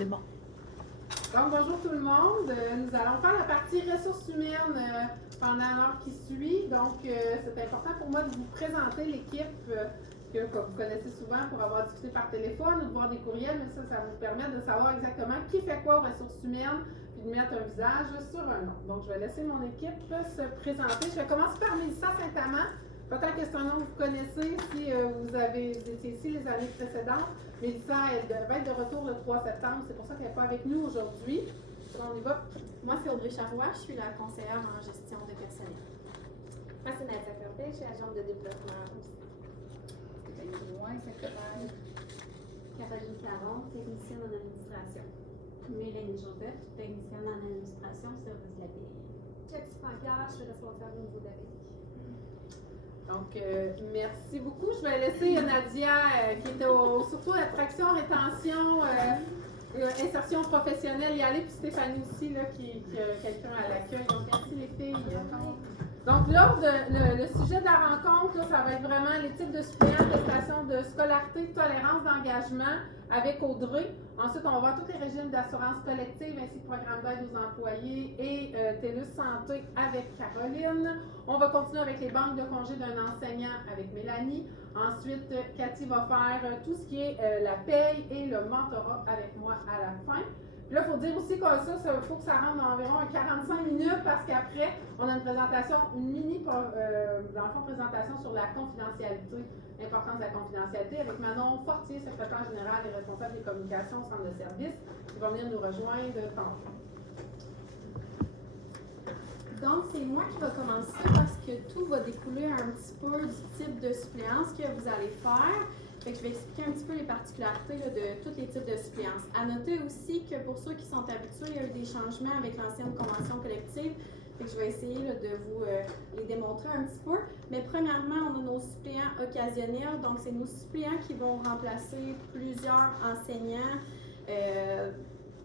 C'est bon. Donc, bonjour tout le monde. Nous allons faire la partie ressources humaines pendant l'heure qui suit. Donc, c'est important pour moi de vous présenter l'équipe que vous connaissez souvent pour avoir discuté par téléphone ou de voir des courriels, mais ça nous permet de savoir exactement qui fait quoi aux ressources humaines puis de mettre un visage sur un nom. Donc, je vais laisser mon équipe se présenter. Je vais commencer par Mélissa Saint-Amand. Peut-être que c'est un nom que vous connaissez si vous étiez ici les années précédentes. Mélissa, elle devait être de retour le 3 septembre. C'est pour ça qu'elle n'est pas avec nous aujourd'hui. On y va. Moi, c'est Audrey Charrois. Je suis la conseillère en gestion de personnel. Moi, c'est Nadia Corbeil. Je suis agente de développement aussi. Loin, secrétaire. Caroline Caron, technicienne en administration. Mélanie Joseph, technicienne en administration, service de la paie. Cathy Pancard, je suis responsable au niveau de la paie. Donc, merci beaucoup. Je vais laisser Nadia, qui était surtout attraction, rétention, insertion professionnelle, y aller. Puis Stéphanie aussi, là, qui a quelqu'un à l'accueil. Donc, merci les filles. Donc, le sujet de la rencontre, là, ça va être vraiment les types de suppléants, prestations de scolarité, tolérance d'engagement avec Audrey. Ensuite, on va voir tous les régimes d'assurance collective ainsi que programme d'aide aux employés et TELUS Santé avec Caroline. On va continuer avec les banques de congés d'un enseignant avec Mélanie. Ensuite, Cathy va faire tout ce qui est la paye et le mentorat avec moi à la fin. Puis là, il faut dire aussi que ça, il faut que ça rentre environ 45 minutes parce qu'après, on a une présentation, une mini, dans le fond, présentation sur la confidentialité, l'importance de la confidentialité avec Manon Fortier, secrétaire générale et responsable des communications au centre de service, qui va venir nous rejoindre tantôt. Donc, c'est moi qui va commencer parce que tout va découler un petit peu du type de suppléance que vous allez faire. Fait que je vais expliquer un petit peu les particularités là, de tous les types de suppléances. À noter aussi que pour ceux qui sont habitués, il y a eu des changements avec l'ancienne convention collective. Fait que je vais essayer là, de vous les démontrer un petit peu. Mais premièrement, on a nos suppléants occasionnels. Donc, c'est nos suppléants qui vont remplacer plusieurs enseignants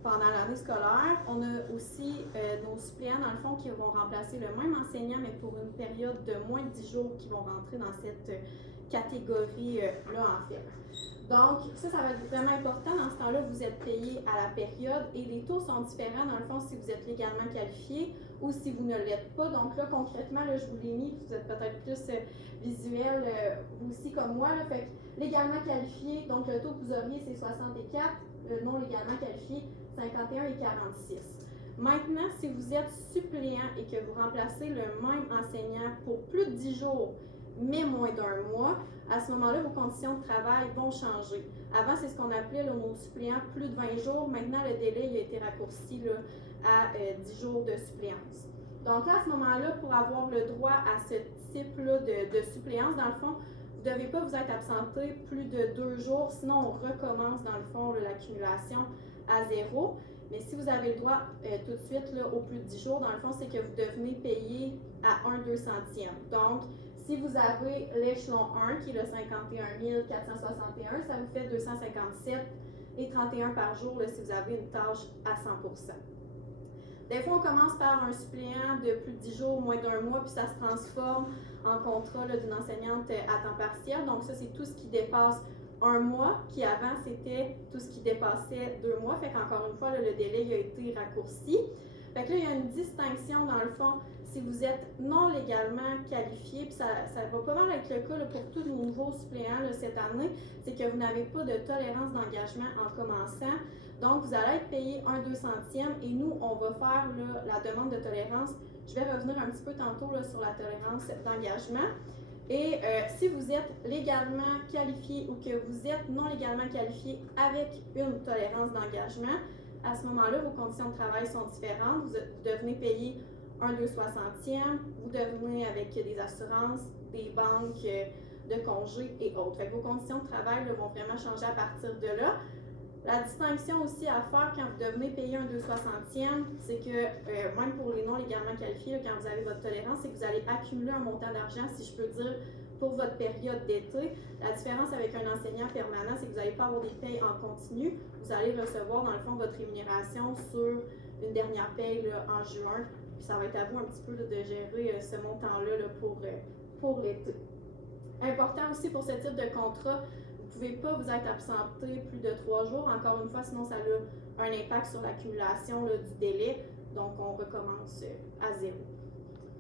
pendant l'année scolaire. On a aussi nos suppléants, dans le fond, qui vont remplacer le même enseignant, mais pour une période de moins de 10 jours qui vont rentrer dans cette catégorie-là, en fait. Donc, ça va être vraiment important. Dans ce temps-là, vous êtes payé à la période et les taux sont différents, dans le fond, si vous êtes légalement qualifié ou si vous ne l'êtes pas. Donc là, concrètement, là, je vous l'ai mis, vous êtes peut-être plus visuel, vous aussi comme moi. Là, fait que légalement qualifié, donc le taux que vous auriez, c'est 64. Non légalement qualifié, 51 et 46. Maintenant, si vous êtes suppléant et que vous remplacez le même enseignant pour plus de 10 jours, mais moins d'un mois, à ce moment-là, vos conditions de travail vont changer. Avant, c'est ce qu'on appelait là, nos suppléants plus de 20 jours. Maintenant, le délai il a été raccourci là, à 10 jours de suppléance. Donc là, à ce moment-là, pour avoir le droit à ce type-là de suppléance, dans le fond, vous ne devez pas vous être absenté plus de 2 jours, sinon on recommence, dans le fond, l'accumulation à 0. Mais si vous avez le droit tout de suite là, au plus de 10 jours, dans le fond, c'est que vous devenez payer à 1/200e. Donc, si vous avez l'échelon 1, qui est le 51 461, ça vous fait 257,31 par jour là, si vous avez une tâche à 100%. Des fois, on commence par un suppléant de plus de 10 jours, moins d'un mois, puis ça se transforme en contrat d'une enseignante à temps partiel. Donc ça, c'est tout ce qui dépasse un mois, qui avant, c'était tout ce qui dépassait 2 mois. Fait qu'encore une fois, là, le délai a été raccourci. Fait que là, il y a une distinction dans le fond. Si vous êtes non légalement qualifié, puis ça va pas mal être le cas là, pour tous nos nouveaux suppléants là, cette année, c'est que vous n'avez pas de tolérance d'engagement en commençant. Donc, vous allez être payé 1/200e et nous, on va faire là, la demande de tolérance. Je vais revenir un petit peu tantôt là, sur la tolérance d'engagement. Et si vous êtes légalement qualifié ou que vous êtes non légalement qualifié avec une tolérance d'engagement, à ce moment-là, vos conditions de travail sont différentes. Vous devenez payé 1/260e, vous devenez avec des assurances, des banques de congés et autres. Fait que vos conditions de travail là, vont vraiment changer à partir de là. La distinction aussi à faire quand vous devenez payer 1/260e, c'est que même pour les non légalement qualifiés, là, quand vous avez votre tolérance, c'est que vous allez accumuler un montant d'argent, si je peux dire, pour votre période d'été. La différence avec un enseignant permanent, c'est que vous n'allez pas avoir des payes en continu. Vous allez recevoir, dans le fond, votre rémunération sur une dernière paye là, en juin. Puis ça va être à vous un petit peu là, de gérer ce montant-là là, pour l'été. Important aussi pour ce type de contrat, vous pouvez pas vous être absenté plus de 3 jours. Encore une fois, sinon ça a un impact sur l'accumulation du délai. Donc, on recommence à 0.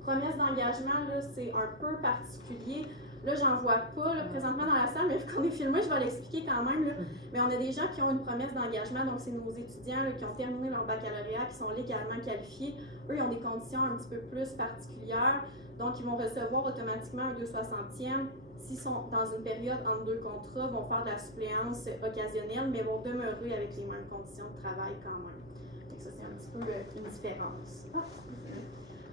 Promesse d'engagement, là, c'est un peu particulier. Là, j'en vois pas là, présentement dans la salle, mais vu qu'on est filmé, je vais l'expliquer quand même. Là. Mais on a des gens qui ont une promesse d'engagement, donc c'est nos étudiants là, qui ont terminé leur baccalauréat, qui sont légalement qualifiés. Eux, ils ont des conditions un petit peu plus particulières, donc ils vont recevoir automatiquement un 260e. S'ils sont dans une période entre 2 contrats, vont faire de la suppléance occasionnelle, mais vont demeurer avec les mêmes conditions de travail quand même. Donc ça, c'est un petit peu une différence.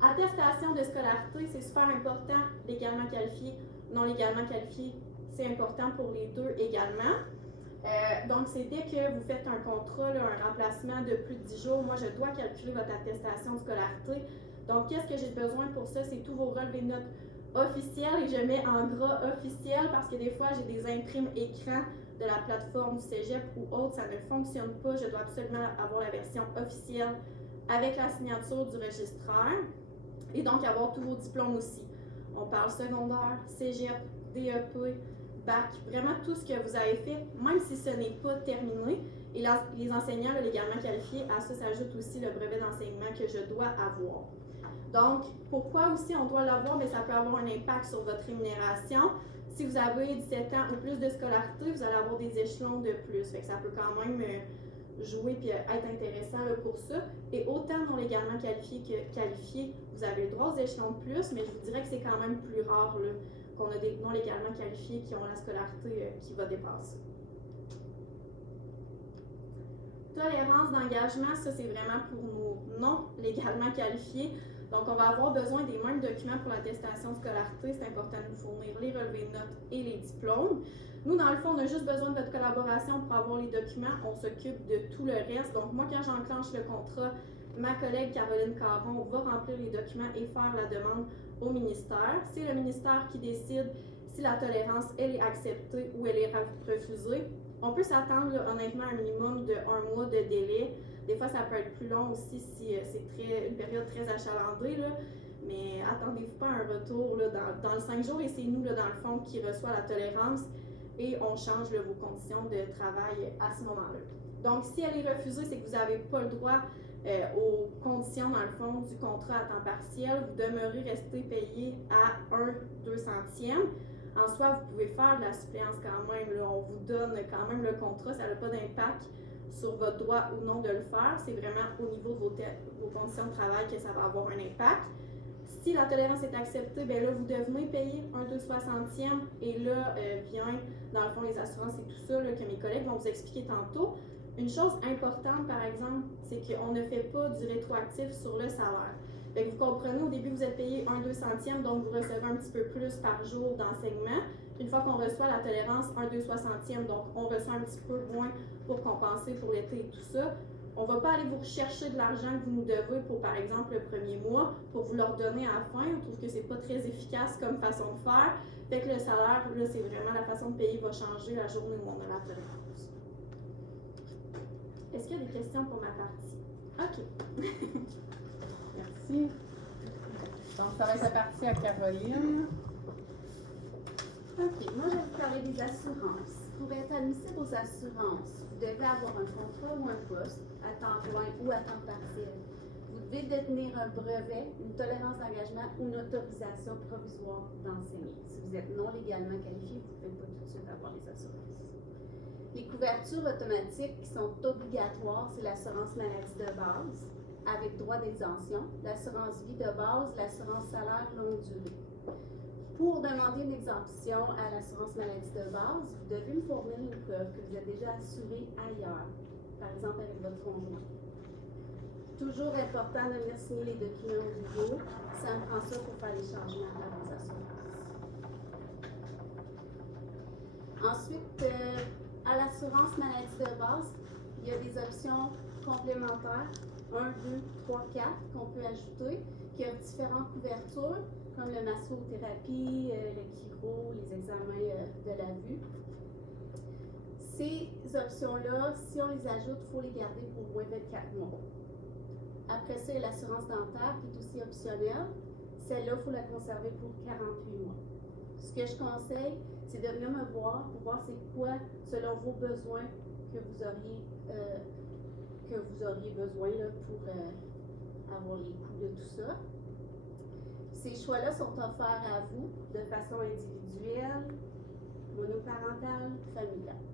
Attestation de scolarité, c'est super important, légalement qualifié, non légalement qualifié, c'est important pour les deux également. Donc, c'est dès que vous faites un contrat, là, un remplacement de plus de 10 jours, moi, je dois calculer votre attestation de scolarité. Donc, qu'est-ce que j'ai besoin pour ça? C'est tous vos relevés de notes officiels et je mets en gras officiel parce que des fois, j'ai des imprimes écrans de la plateforme du cégep ou autre, ça ne fonctionne pas. Je dois absolument avoir la version officielle avec la signature du registraire et donc avoir tous vos diplômes aussi. On parle secondaire, cégep, DEP, bac, vraiment tout ce que vous avez fait, même si ce n'est pas terminé. Et là, les enseignants là, légalement qualifiés, à ça s'ajoute aussi le brevet d'enseignement que je dois avoir. Donc, pourquoi aussi on doit l'avoir? Bien, ça peut avoir un impact sur votre rémunération. Si vous avez 17 ans ou plus de scolarité, vous allez avoir des échelons de plus. Fait que ça peut quand même jouer et être intéressant là, pour ça. Et autant non légalement qualifiés que qualifiés, vous avez le droit aux échelons de plus, mais je vous dirais que c'est quand même plus rare là, qu'on a des non légalement qualifiés qui ont la scolarité qui va dépasser. Tolérance d'engagement, ça c'est vraiment pour nos non légalement qualifiés. Donc, on va avoir besoin des mêmes documents pour l'attestation de scolarité. C'est important de nous fournir les relevés de notes et les diplômes. Nous, dans le fond, on a juste besoin de votre collaboration pour avoir les documents. On s'occupe de tout le reste. Donc, moi, quand j'enclenche le contrat, ma collègue Caroline Caron va remplir les documents et faire la demande au ministère. C'est le ministère qui décide si la tolérance, elle est acceptée ou elle est refusée. On peut s'attendre, honnêtement, à un minimum de 1 mois de délai. Des fois, ça peut être plus long aussi si c'est une période très achalandée, là. Mais attendez-vous pas à un retour là, dans les 5 jours et c'est nous, là, dans le fond, qui reçoit la tolérance et on change là, vos conditions de travail à ce moment-là. Donc, si elle est refusée, c'est que vous n'avez pas le droit aux conditions, dans le fond, du contrat à temps partiel. Vous demeurez rester payé à 1/200e. En soi, vous pouvez faire de la suppléance quand même. Là. On vous donne quand même le contrat, ça n'a pas d'impact sur votre droit ou non de le faire. C'est vraiment au niveau de vos conditions de travail que ça va avoir un impact. Si la tolérance est acceptée, bien là, vous devenez payer 1/260e et là vient, dans le fond, les assurances et tout ça là, que mes collègues vont vous expliquer tantôt. Une chose importante, par exemple, c'est qu'on ne fait pas du rétroactif sur le salaire. Fait que vous comprenez, au début, vous êtes payé 1/200e, donc vous recevez un petit peu plus par jour d'enseignement. Une fois qu'on reçoit la tolérance, 1/260e, donc on reçoit un petit peu moins pour compenser pour l'été et tout ça. On ne va pas aller vous rechercher de l'argent que vous nous devez pour, par exemple, le premier mois, pour vous le redonner à la fin. On trouve que c'est pas très efficace comme façon de faire. Fait que le salaire, là, c'est vraiment la façon de payer va changer la journée où on a la tolérance. Est-ce qu'il y a des questions pour ma partie? OK. Merci. Donc, ça va être la partie à Caroline. OK, moi je vais vous parler des assurances. Pour être admissible aux assurances, vous devez avoir un contrat ou un poste à temps plein ou à temps partiel. Vous devez détenir un brevet, une tolérance d'engagement ou une autorisation provisoire d'enseigner. Si vous êtes non légalement qualifié, vous ne pouvez pas tout de suite avoir les assurances. Les couvertures automatiques qui sont obligatoires, c'est l'assurance maladie de base, avec droit d'exemption, l'assurance vie de base, l'assurance salaire longue durée. Pour demander une exemption à l'assurance maladie de base, vous devez me fournir une preuve que vous êtes déjà assuré ailleurs, par exemple avec votre conjoint. Toujours important de venir signer les documents au bureau. Ça me prend ça pour faire les changements à vos assurances. Ensuite, à l'assurance maladie de base, il y a des options complémentaires, 1, 2, 3, 4, qu'on peut ajouter, qui ont différentes couvertures, comme le massothérapie, le chiro, les examens de la vue. Ces options-là, si on les ajoute, il faut les garder pour au moins 24 mois. Après ça, il y a l'assurance dentaire qui est aussi optionnelle. Celle-là, il faut la conserver pour 48 mois. Ce que je conseille, c'est de venir me voir pour voir c'est quoi, selon vos besoins, que vous auriez besoin là, pour avoir les coûts de tout ça. Ces choix-là sont offerts à vous de façon individuelle, monoparentale, familiale.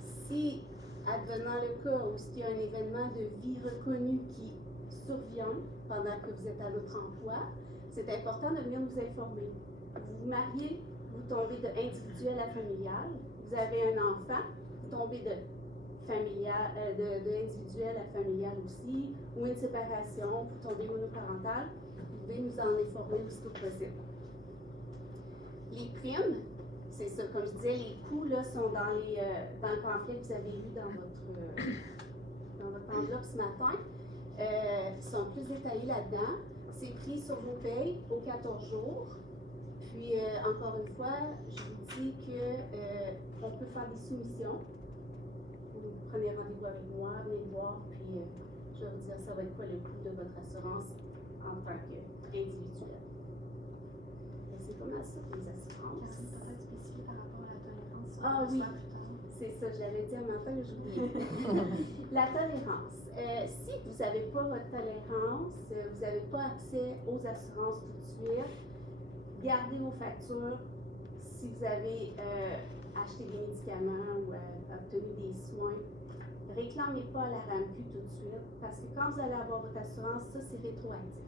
Si, advenant le cas où il y a un événement de vie reconnu qui survient pendant que vous êtes à votre emploi, c'est important de venir nous informer. Vous vous mariez, vous tombez de individuel à familial. Vous avez un enfant, vous tombez de individuel à familial aussi, ou une séparation, vous tombez monoparental. Vous pouvez nous en informer aussitôt que possible. Les primes, c'est ça, comme je disais, les coûts là, sont dans le pamphlet que vous avez lu dans votre enveloppe ce matin. Sont plus détaillés là-dedans. C'est pris sur vos payes aux 14 jours. Puis, encore une fois, je vous dis qu'on peut faire des soumissions. Vous prenez rendez-vous avec moi, venez me voir, puis je vais vous dire ça va être quoi le coût de votre assurance en tant qu'individuel. C'est pas mal ça, les assurances. Merci, peut-être spécifié par rapport à la tolérance. Ah oui, c'est ça, je l'avais dit un matin, mais j'oubliais. La tolérance. Si vous n'avez pas votre tolérance, vous n'avez pas accès aux assurances tout de suite, gardez vos factures. Si vous avez acheté des médicaments ou obtenu des soins, réclamez pas à la RAMQ tout de suite, parce que quand vous allez avoir votre assurance, ça c'est rétroactif.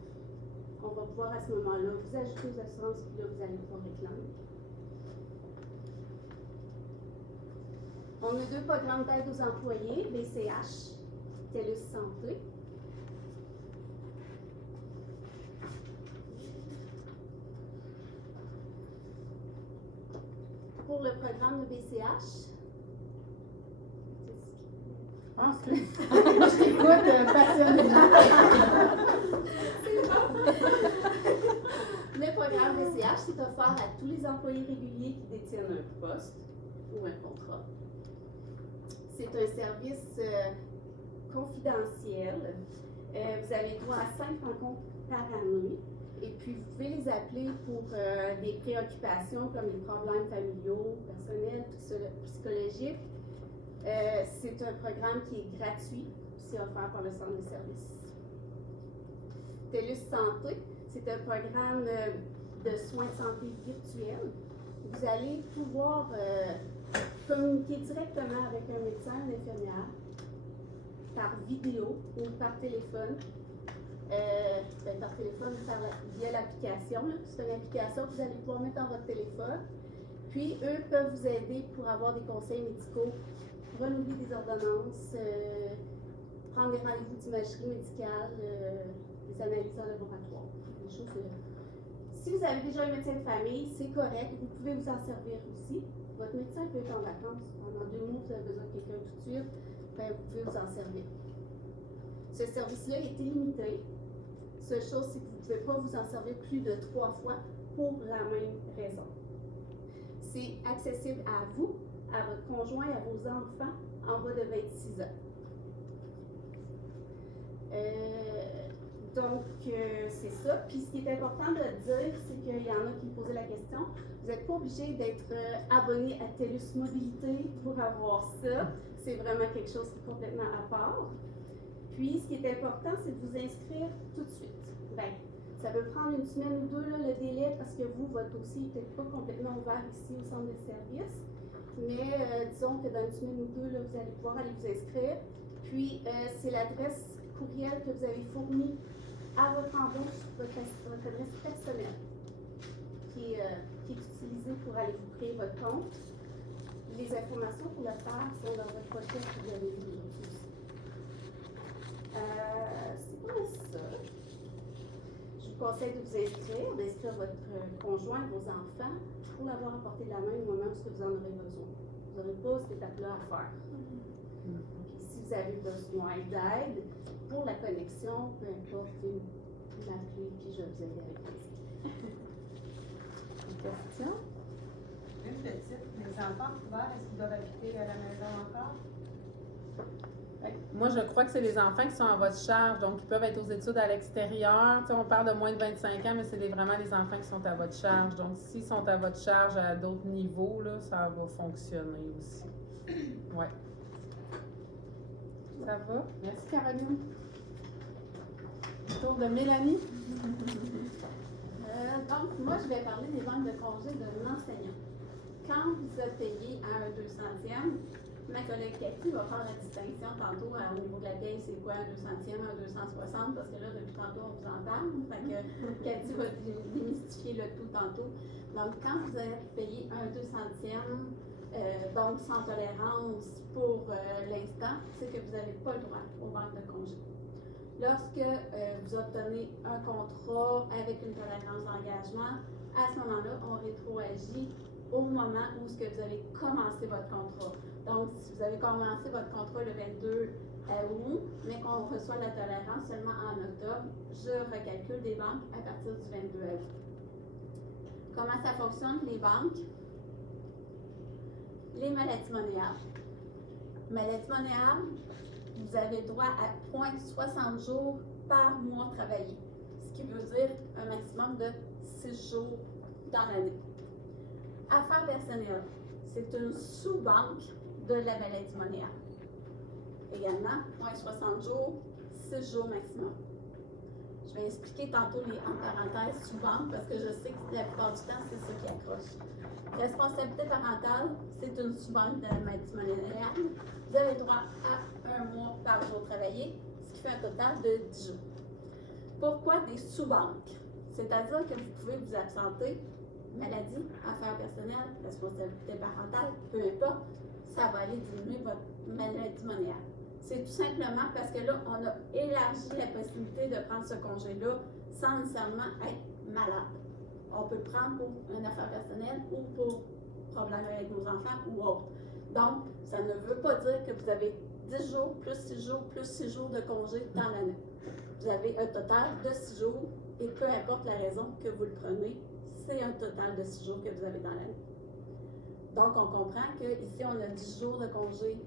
On va pouvoir à ce moment-là vous ajouter aux assurances, puis là vous allez pouvoir réclamer. On a 2 programmes d'aide aux employés, BCH, TELUS Santé. Pour le programme de BCH, Ah, excuse. Moi, je t'écoute passionnément. le programme BCH, c'est offert à tous les employés réguliers qui détiennent un poste ou un contrat. C'est un service confidentiel. Vous avez droit à 5 rencontres par année. Et puis, vous pouvez les appeler pour des préoccupations comme les problèmes familiaux, personnels, psychologiques. C'est un programme qui est gratuit. C'est offert par le centre de service. TELUS Santé, c'est un programme de soins de santé virtuels. Vous allez pouvoir communiquer directement avec un médecin ou une infirmière par vidéo ou par téléphone. Par téléphone via l'application. C'est une application que vous allez pouvoir mettre dans votre téléphone. Puis, eux peuvent vous aider pour avoir des conseils médicaux, renouveler des ordonnances, prendre des rendez-vous d'imagerie médicale, des analyses en laboratoire. Des choses, si vous avez déjà un médecin de famille, c'est correct. Vous pouvez vous en servir aussi. Votre médecin peut être en vacances. Pendant 2 mois, vous avez besoin de quelqu'un tout de suite. Ben, vous pouvez vous en servir. Ce service-là est illimité. Seule chose, c'est que vous ne pouvez pas vous en servir plus de 3 fois pour la même raison. C'est accessible à vous, à votre conjoint, à vos enfants en bas de 26 ans. C'est ça. Puis ce qui est important de dire, c'est qu'il y en a qui me posaient la question. Vous n'êtes pas obligé d'être abonné à TELUS Mobilité pour avoir ça. C'est vraiment quelque chose qui est complètement à part. Puis, ce qui est important, c'est de vous inscrire tout de suite. Bien, ça peut prendre 1 semaine ou 2, là, le délai, parce que vous, votre dossier n'est peut-être pas complètement ouvert ici au centre de service. Mais disons que dans 1 semaine ou 2, là, vous allez pouvoir aller vous inscrire. Puis, c'est l'adresse courriel que vous avez fournie à votre embauche, votre adresse personnelle, qui est utilisée pour aller vous créer votre compte. Les informations pour le faire sont dans votre pochette que vous avez vu aujourd'hui. C'est pas ça. Je vous conseille de vous inscrire, d'inscrire votre conjoint, vos enfants, pour l'avoir à portée de la main au moment où vous en aurez besoin. Vous n'aurez pas cette étape-là à faire. Puis si vous avez besoin d'aide pour la connexion, peu importe, vous m'appelez, puis je vais vous aider avec plaisir. Une question? Une petite. Les enfants couverts, est-ce qu'ils doivent habiter à la maison encore? Moi, je crois que c'est les enfants qui sont à votre charge, donc ils peuvent être aux études à l'extérieur. Tu sais, on parle de moins de 25 ans, mais c'est vraiment les enfants qui sont à votre charge. Donc, s'ils sont à votre charge à d'autres niveaux, là, ça va fonctionner aussi. Ouais. Ça va? Merci, Caroline. Tour de Mélanie. Donc, moi, je vais parler des banques de congés d'un enseignant. Quand vous êtes payé à un 200e, ma collègue Cathy va faire la distinction tantôt au niveau de la paye, c'est quoi un 200e, un 260, parce que là, depuis tantôt, on vous en parle. Fait que Cathy va démystifier le tout tantôt. Donc, quand vous êtes payé un 200e, donc sans tolérance pour l'instant, c'est que vous n'avez pas le droit aux banques de congés. Lorsque vous obtenez un contrat avec une tolérance d'engagement, à ce moment-là, on rétroagit au moment où ce que vous avez commencé votre contrat. Donc, si vous avez commencé votre contrat le 22 août, mais qu'on reçoit la tolérance seulement en octobre, je recalcule des banques à partir du 22 août. Comment ça fonctionne, les banques? Les maladies monnaillables. Maladies monnaillables, vous avez droit à 0,60 jours par mois travaillé, ce qui veut dire un maximum de 6 jours dans l'année. Affaires personnelles, c'est une sous-banque de la maladie monnaillable. Également, 0,60 jours, 6 jours maximum. Je vais expliquer tantôt les en parenthèses sous-banques parce que je sais que la plupart du temps, c'est ça qui accroche. Responsabilité parentale, c'est une sous-banque de la maladie monnaillable. Vous avez droit à 1 mois par jour travaillé, ce qui fait un total de 10 jours. Pourquoi des sous-banques? C'est-à-dire que vous pouvez vous absenter, maladie, affaires personnelles, responsabilité parentale, peu importe, ça va aller diminuer votre maladie monnaillable. C'est tout simplement parce que là, on a élargi la possibilité de prendre ce congé-là sans nécessairement être malade. On peut le prendre pour une affaire personnelle ou pour problème avec nos enfants ou autre. Donc, ça ne veut pas dire que vous avez 10 jours, plus 6 jours, plus 6 jours de congé dans l'année. Vous avez un total de 6 jours et peu importe la raison que vous le prenez, c'est un total de 6 jours que vous avez dans l'année. Donc, on comprend qu'ici, on a 10 jours de congé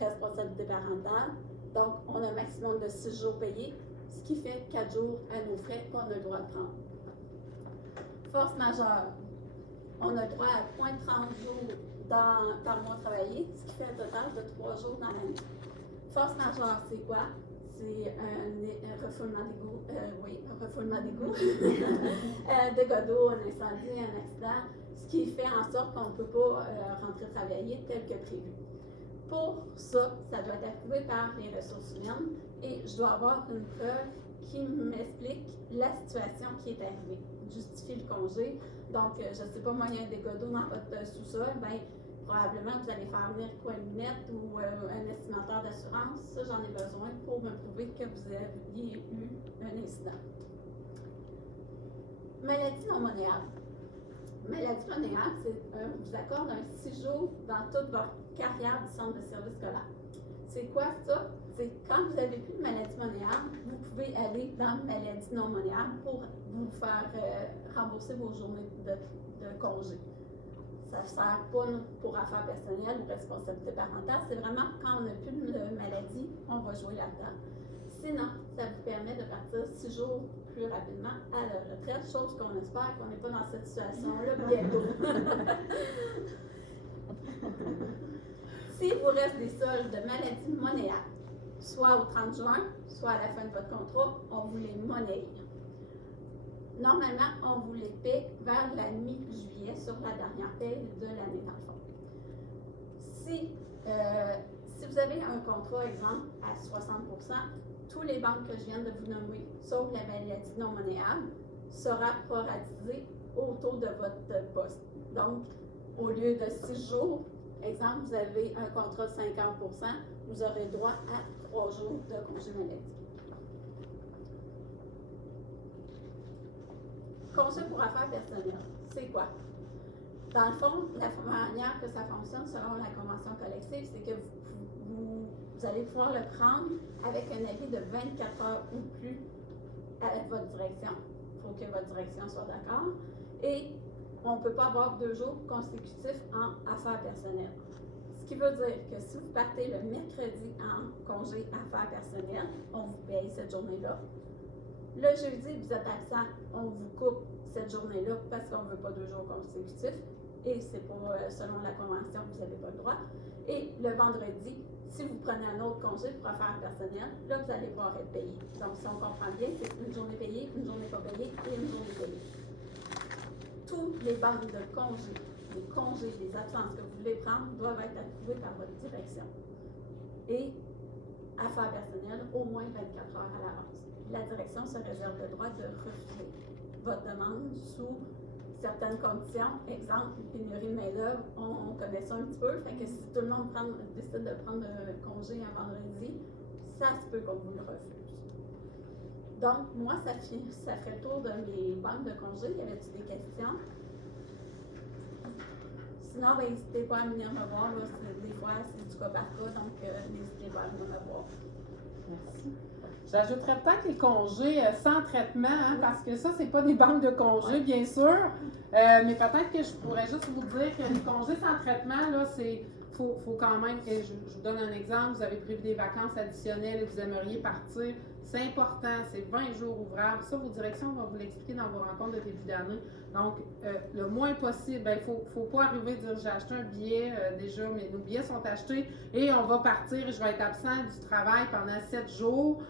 responsabilité parentale. Donc, on a un maximum de 6 jours payés, ce qui fait 4 jours à nos frais qu'on a le droit de prendre. Force majeure, on a le droit à 0,30 jours par mois travaillé, ce qui fait un total de 3 jours dans l'année. Force majeure, c'est quoi? C'est un refoulement d'égout, un refoulement d'égout, dégâts d'eau, un incendie, un accident, ce qui fait en sorte qu'on ne peut pas rentrer travailler tel que prévu. Pour ça, ça doit être approuvé par les ressources humaines et je dois avoir une preuve qui m'explique la situation qui est arrivée, justifie le congé. Donc, je ne sais pas, moi, il y a un dégât d'eau dans votre sous-sol, bien, probablement que vous allez faire venir quoi, une lunette ou un estimateur d'assurance. Ça, j'en ai besoin pour me prouver que vous aviez eu un incident. Maladie non monnayable. Maladie monnayable, vous accorde un 6 jours dans toute votre carrière du centre de service scolaire. C'est quoi ça? C'est quand vous n'avez plus de maladie monnayable, vous pouvez aller dans maladie non monnayable pour vous faire rembourser vos journées de congé. Ça ne sert pas pour affaires personnelles ou responsabilité parentale. C'est vraiment quand on n'a plus de maladie, on va jouer là-dedans. Sinon, ça vous permet de partir 6 jours plus rapidement à la retraite, chose qu'on espère qu'on n'est pas dans cette situation-là bientôt. S'il vous reste des soldes de maladie monnayable, soit au 30 juin, soit à la fin de votre contrat, on vous les monnaie. Normalement, on vous les paie vers la mi-juillet sur la dernière paie de l'année dans le fond. Si vous avez un contrat, exemple, à 60%, tous les banques que je viens de vous nommer, sauf la maladie non monnayable, sera proratisé au taux de votre poste. Donc, au lieu de 6 jours, exemple, vous avez un contrat de 50%, vous aurez droit à 3 jours de congé maladie. Congé pour affaires personnelles, c'est quoi? Dans le fond, la manière que ça fonctionne selon la convention collective, c'est que vous allez pouvoir le prendre avec un avis de 24 heures ou plus avec votre direction. Il faut que votre direction soit d'accord. Et on ne peut pas avoir 2 jours consécutifs en affaires personnelles. Ce qui veut dire que si vous partez le mercredi en congé affaires personnelles, on vous paye cette journée-là. Le jeudi, vous êtes absent, on vous coupe cette journée-là parce qu'on ne veut pas 2 jours consécutifs. Et c'est pas selon la convention, vous n'avez pas le droit. Et le vendredi, si vous prenez un autre congé pour affaires personnelles, là, vous allez pouvoir être payé. Donc, si on comprend bien, c'est une journée payée, une journée pas payée et une journée payée. Tous les bandes de congés, les congés, les absences que vous voulez prendre doivent être approuvés par votre direction. Et affaires personnelles, au moins 24 heures à l'avance. La direction se réserve le droit de refuser votre demande sous certaines conditions. Exemple, pénurie de main-d'œuvre, on connaît ça un petit peu. Fait que si tout le monde décide de prendre un congé un vendredi, ça se peut qu'on vous le refuse. Donc, moi, ça ferait le tour de mes banques de congés. Y avait-il des questions? Sinon, ben, n'hésitez pas à venir me voir. Là, des fois, c'est du cas par cas, donc n'hésitez pas à venir me voir. Merci. J'ajouterais peut-être les congés sans traitement, hein, parce que ça, c'est pas des banques de congés, bien sûr. Mais peut-être que je pourrais juste vous dire que les congés sans traitement, là, c'est. Faut quand même. Et je vous donne un exemple. Vous avez prévu des vacances additionnelles et vous aimeriez partir. C'est important, c'est 20 jours ouvrables. Ça, vos directions vont vous l'expliquer dans vos rencontres de début d'année. Donc, le moins possible, il ne faut pas arriver à dire j'ai acheté un billet déjà, mais nos billets sont achetés et on va partir et je vais être absent du travail pendant 7 jours.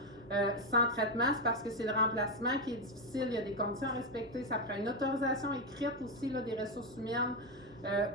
Sans traitement, c'est parce que c'est le remplacement qui est difficile, il y a des conditions à respecter, ça prend une autorisation écrite aussi là, des ressources humaines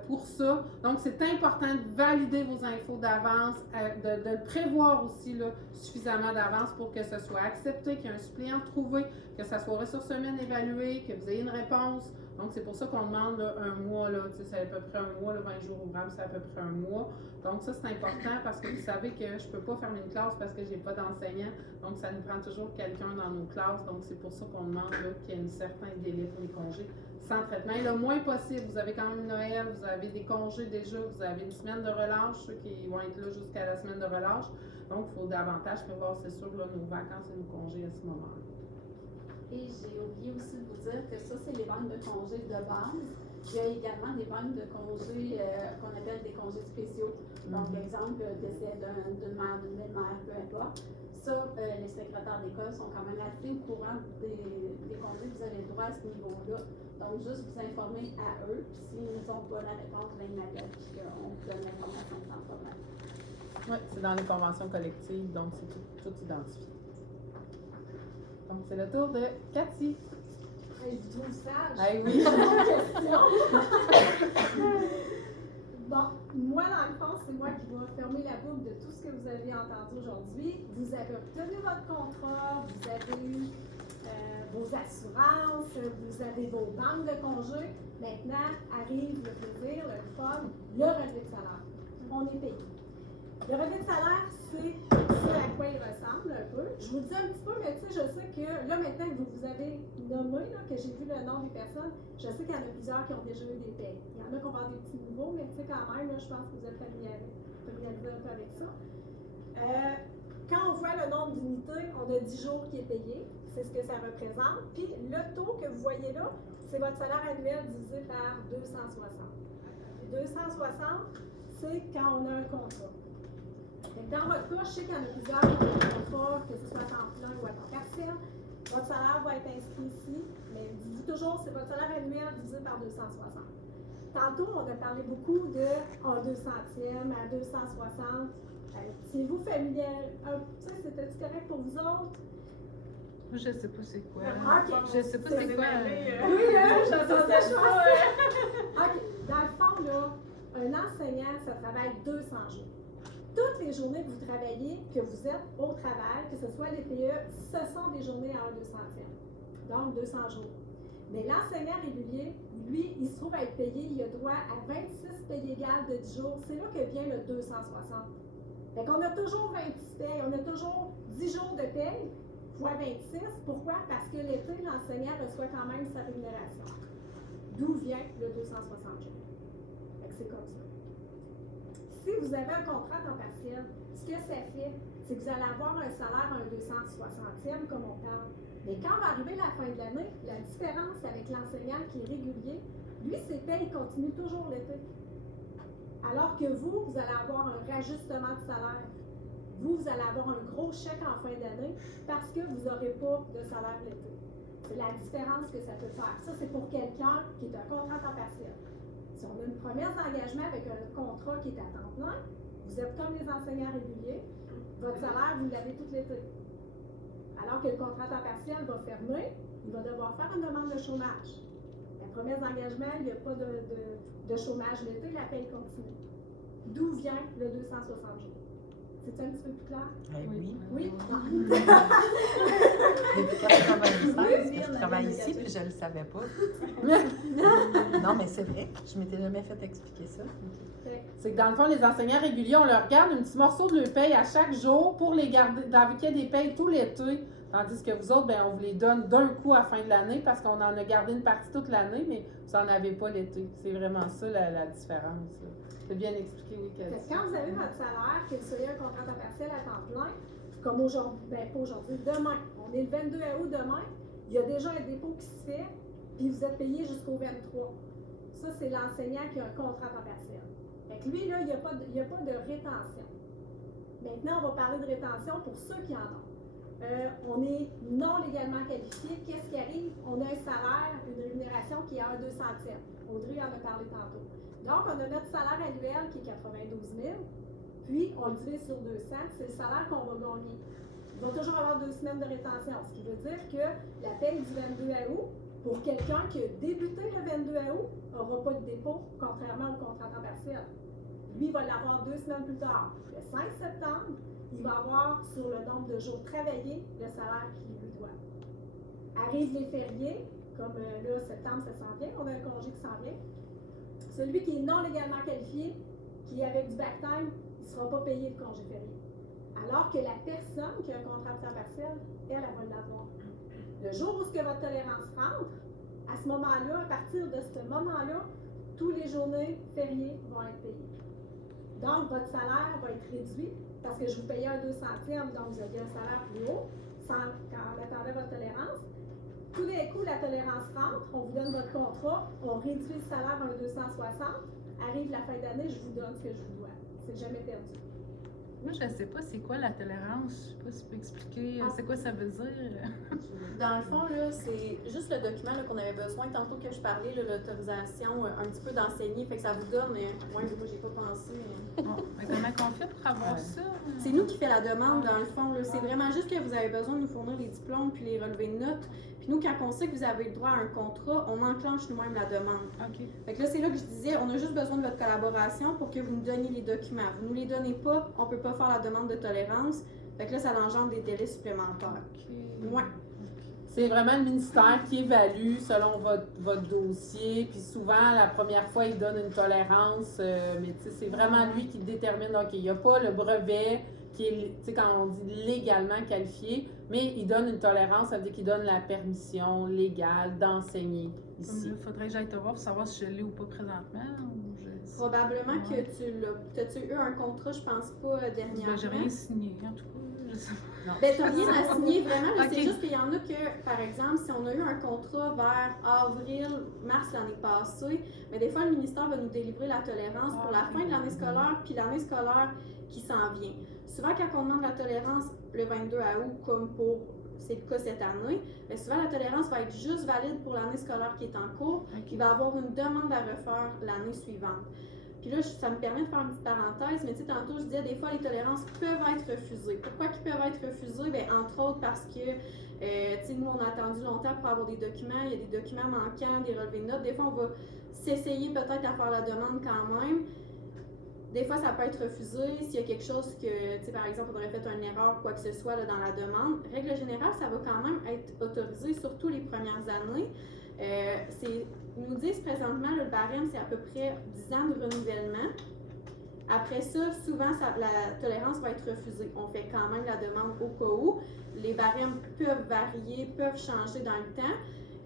pour ça. Donc, c'est important de valider vos infos d'avance, de le prévoir aussi là, suffisamment d'avance pour que ce soit accepté, qu'il y ait un suppléant trouvé, que ça soit ressources humaines évaluées, que vous ayez une réponse. Donc, c'est pour ça qu'on demande là, un mois, là, c'est à peu près un mois, là, 20 jours ouvrables, c'est à peu près un mois. Donc, ça, c'est important parce que vous savez que je ne peux pas fermer une classe parce que je n'ai pas d'enseignant. Donc, ça nous prend toujours quelqu'un dans nos classes. Donc, c'est pour ça qu'on demande qu'il y ait un certain délai pour les congés sans traitement. Et le moins possible, vous avez quand même Noël, vous avez des congés déjà, vous avez une semaine de relâche, ceux qui vont être là jusqu'à la semaine de relâche. Donc, il faut davantage prévoir, c'est sûr, là, nos vacances et nos congés à ce moment-là. Et j'ai oublié aussi de vous dire que ça, c'est les banques de congés de base. Il y a également des banques de congés qu'on appelle des congés spéciaux. Donc, exemple, décès d'une mère, d'une belle-mère, peu importe. Ça, les secrétaires d'école sont quand même assez au courant des congés que vous avez le droit à ce niveau-là. Donc, juste vous informer à eux. Puis, s'ils n'ont pas la réponse, ben, ils m'appellent. Puis, on vous donne l'information sans problème. Oui, c'est dans les conventions collectives, donc c'est tout identifié. Donc, c'est le tour de Cathy. Je vous trouve sage. Ah oui. Bon, moi, dans le fond, c'est moi qui vais fermer la boucle de tout ce que vous avez entendu aujourd'hui. Vous avez obtenu votre contrat, vous avez eu vos assurances, vous avez vos banques de congés. Maintenant, arrive le plaisir, le fun, le relevé de salaire. On est payé. Le relevé de salaire, c'est ce à quoi il ressemble un peu. Je vous le dis un petit peu, mais tu sais, je sais que là, maintenant que vous avez nommé, là, que j'ai vu le nom des personnes, je sais qu'il y en a plusieurs qui ont déjà eu des payes. Il y en a qui ont des petits nouveaux, mais tu sais, quand même, là, je pense que vous êtes familiarisés un peu avec ça. Quand on voit le nombre d'unités, on a 10 jours qui est payé. C'est ce que ça représente. Puis le taux que vous voyez là, c'est votre salaire annuel divisé par 260. 260, c'est quand on a un contrat. Dans votre cas, je sais qu'il y en a plusieurs qui ont un contrat, que ce soit à temps plein ou à temps partiel. Votre salaire va être inscrit ici, mais dites toujours, c'est votre salaire annuel divisé par 260. Tantôt, on a parlé beaucoup de 200e à 260. Si vous familier, tu sais, c'était-tu correct pour vous autres? Moi, je sais pas c'est quoi. OK. Je sais pas c'est quoi. Oui, j'entends ça, je pense. OK. Dans le fond, là, un enseignant, ça travaille 200 jours. Toutes les journées que vous travaillez, que vous êtes au travail, que ce soit les PE, ce sont des journées à 1/200e. Donc, 200 jours. Mais l'enseignant régulier, lui, il se trouve à être payé, il a droit à 26 payes égales de 10 jours. C'est là que vient le 260. Fait qu'on a toujours 26 payes, on a toujours 10 jours de paye, fois 26. Pourquoi? Parce que l'été, l'enseignant reçoit quand même sa rémunération. D'où vient le 260 jours. Fait que c'est comme ça. Si vous avez un contrat temps partiel, ce que ça fait, c'est que vous allez avoir un salaire à un 260e, comme on parle. Mais quand va arriver la fin de l'année, la différence avec l'enseignant qui est régulier, lui, ses payes continuent toujours l'été. Alors que vous allez avoir un rajustement de salaire. Vous allez avoir un gros chèque en fin d'année parce que vous n'aurez pas de salaire l'été. C'est la différence que ça peut faire. Ça, c'est pour quelqu'un qui est un contrat à temps partiel. Si on a une promesse d'engagement avec un contrat qui est à temps plein, vous êtes comme les enseignants réguliers, votre salaire, vous l'avez tout l'été. Alors que le contrat à temps partiel va fermer, il va devoir faire une demande de chômage. La promesse d'engagement, il n'y a pas de chômage l'été, la paye continue. D'où vient le 260 jours? C'est un petit peu plus clair? Oui. Oui? Depuis 96, je travaille ici, puis je ne le savais pas. Non, mais c'est vrai, je m'étais jamais fait expliquer ça. C'est que dans le fond, les enseignants réguliers, on leur garde un petit morceau de leur paye à chaque jour pour les garder, dans lequel des payes tout l'été. Tandis que vous autres, ben, on vous les donne d'un coup à la fin de l'année parce qu'on en a gardé une partie toute l'année, mais vous n'en avez pas l'été. C'est vraiment ça la différence. Là. C'est bien expliqué, oui, Fait que quand vous avez votre salaire, que vous soyez un contrat à temps partiel à temps plein, comme aujourd'hui, ben pas aujourd'hui, demain, on est le 22 août demain, il y a déjà un dépôt qui se fait, puis vous êtes payé jusqu'au 23. Ça, c'est l'enseignant qui a un contrat à temps partiel. Fait que lui, là, il n'y a pas de rétention. Maintenant, on va parler de rétention pour ceux qui en ont. On est non légalement qualifié. Qu'est-ce qui arrive? On a un salaire, une rémunération qui est à 2 centièmes. Audrey en a parlé tantôt. Donc, on a notre salaire annuel qui est 92 000, puis on le divise sur 200, c'est le salaire qu'on va gagner. Il va toujours avoir 2 semaines de rétention, ce qui veut dire que la paye du 22 août, pour quelqu'un qui a débuté le 22 août, n'aura pas de dépôt, contrairement au contrat à temps partiel. Lui, il va l'avoir 2 semaines plus tard. Le 5 septembre, il va avoir sur le nombre de jours travaillés le salaire qu'il lui doit. Arrivent les fériés, comme là, septembre, ça s'en vient, on a un congé qui s'en vient. Celui qui est non légalement qualifié, qui est avec du back time, il ne sera pas payé de congé férié. Alors que la personne qui a un contrat de temps partiel, elle va l'avoir. Le jour où votre tolérance rentre, à ce moment-là, à partir de ce moment-là, tous les journées fériées vont être payées. Donc, votre salaire va être réduit parce que je vous payais un 2 centièmes, donc vous aviez un salaire plus haut quand on attendait votre tolérance. Tout d'un coup, la tolérance rentre, on vous donne votre contrat, on réduit le salaire à un 260, arrive la fin d'année, je vous donne ce que je vous dois. C'est jamais perdu. Moi, je ne sais pas c'est quoi la tolérance. Je ne sais pas si tu peux expliquer c'est quoi ça veut dire. Dans le fond, là, c'est juste le document là, qu'on avait besoin tantôt que je parlais, là, l'autorisation un petit peu d'enseigner. Fait que ça vous donne, moi, j'ai pas pensé. Bon, mais comment on fait pour avoir ça? C'est nous qui fait la demande, dans le fond. Là. C'est vraiment juste que vous avez besoin de nous fournir les diplômes puis les relevés de notes. Puis nous, quand on sait que vous avez le droit à un contrat, on enclenche nous-mêmes la demande. OK. Fait que là, c'est là que je disais, on a juste besoin de votre collaboration pour que vous nous donniez les documents. Vous ne nous les donnez pas, on ne peut pas faire la demande de tolérance. Fait que là, ça engendre des délais supplémentaires. OK. Ouais. C'est vraiment le ministère qui évalue selon votre dossier. Puis souvent, la première fois, il donne une tolérance. Mais c'est vraiment lui qui détermine. OK, il n'y a pas le brevet qui est, quand on dit légalement qualifié, mais il donne une tolérance, ça veut dire qu'il donne la permission légale d'enseigner ici. Il faudrait que j'aille te voir pour savoir si je l'ai ou pas présentement. Probablement que tu l'as. T'as-tu eu un contrat, je pense pas, dernièrement? Ben, j'ai rien signé, en tout cas. Je sais pas. Ben, t'as rien à signer vraiment, mais Ok. c'est juste qu'il y en a que, par exemple, si on a eu un contrat vers avril, mars l'année passée, mais des fois, le ministère va nous délivrer la tolérance pour la fin de l'année scolaire, puis l'année scolaire qui s'en vient. Souvent, quand on demande la tolérance le 22 août, comme c'est le cas cette année, mais souvent, la tolérance va être juste valide pour l'année scolaire qui est en cours, puis il va y avoir une demande à refaire l'année suivante. Puis là, ça me permet de faire une petite parenthèse, mais tu sais, tantôt, je disais, des fois, les tolérances peuvent être refusées. Pourquoi qu'ils peuvent être refusées? Bien, entre autres, parce que, tu sais, nous, on a attendu longtemps pour avoir des documents. Il y a des documents manquants, des relevés de notes. Des fois, on va s'essayer peut-être à faire la demande quand même. Des fois, ça peut être refusé. S'il y a quelque chose que, tu sais, par exemple, on aurait fait une erreur, quoi que ce soit là, dans la demande, règle générale, ça va quand même être autorisé, surtout les premières années. Ils nous disent présentement, le barème, c'est à peu près 10 ans de renouvellement. Après ça, souvent, la tolérance va être refusée. On fait quand même la demande au cas où. Les barèmes peuvent varier, peuvent changer dans le temps.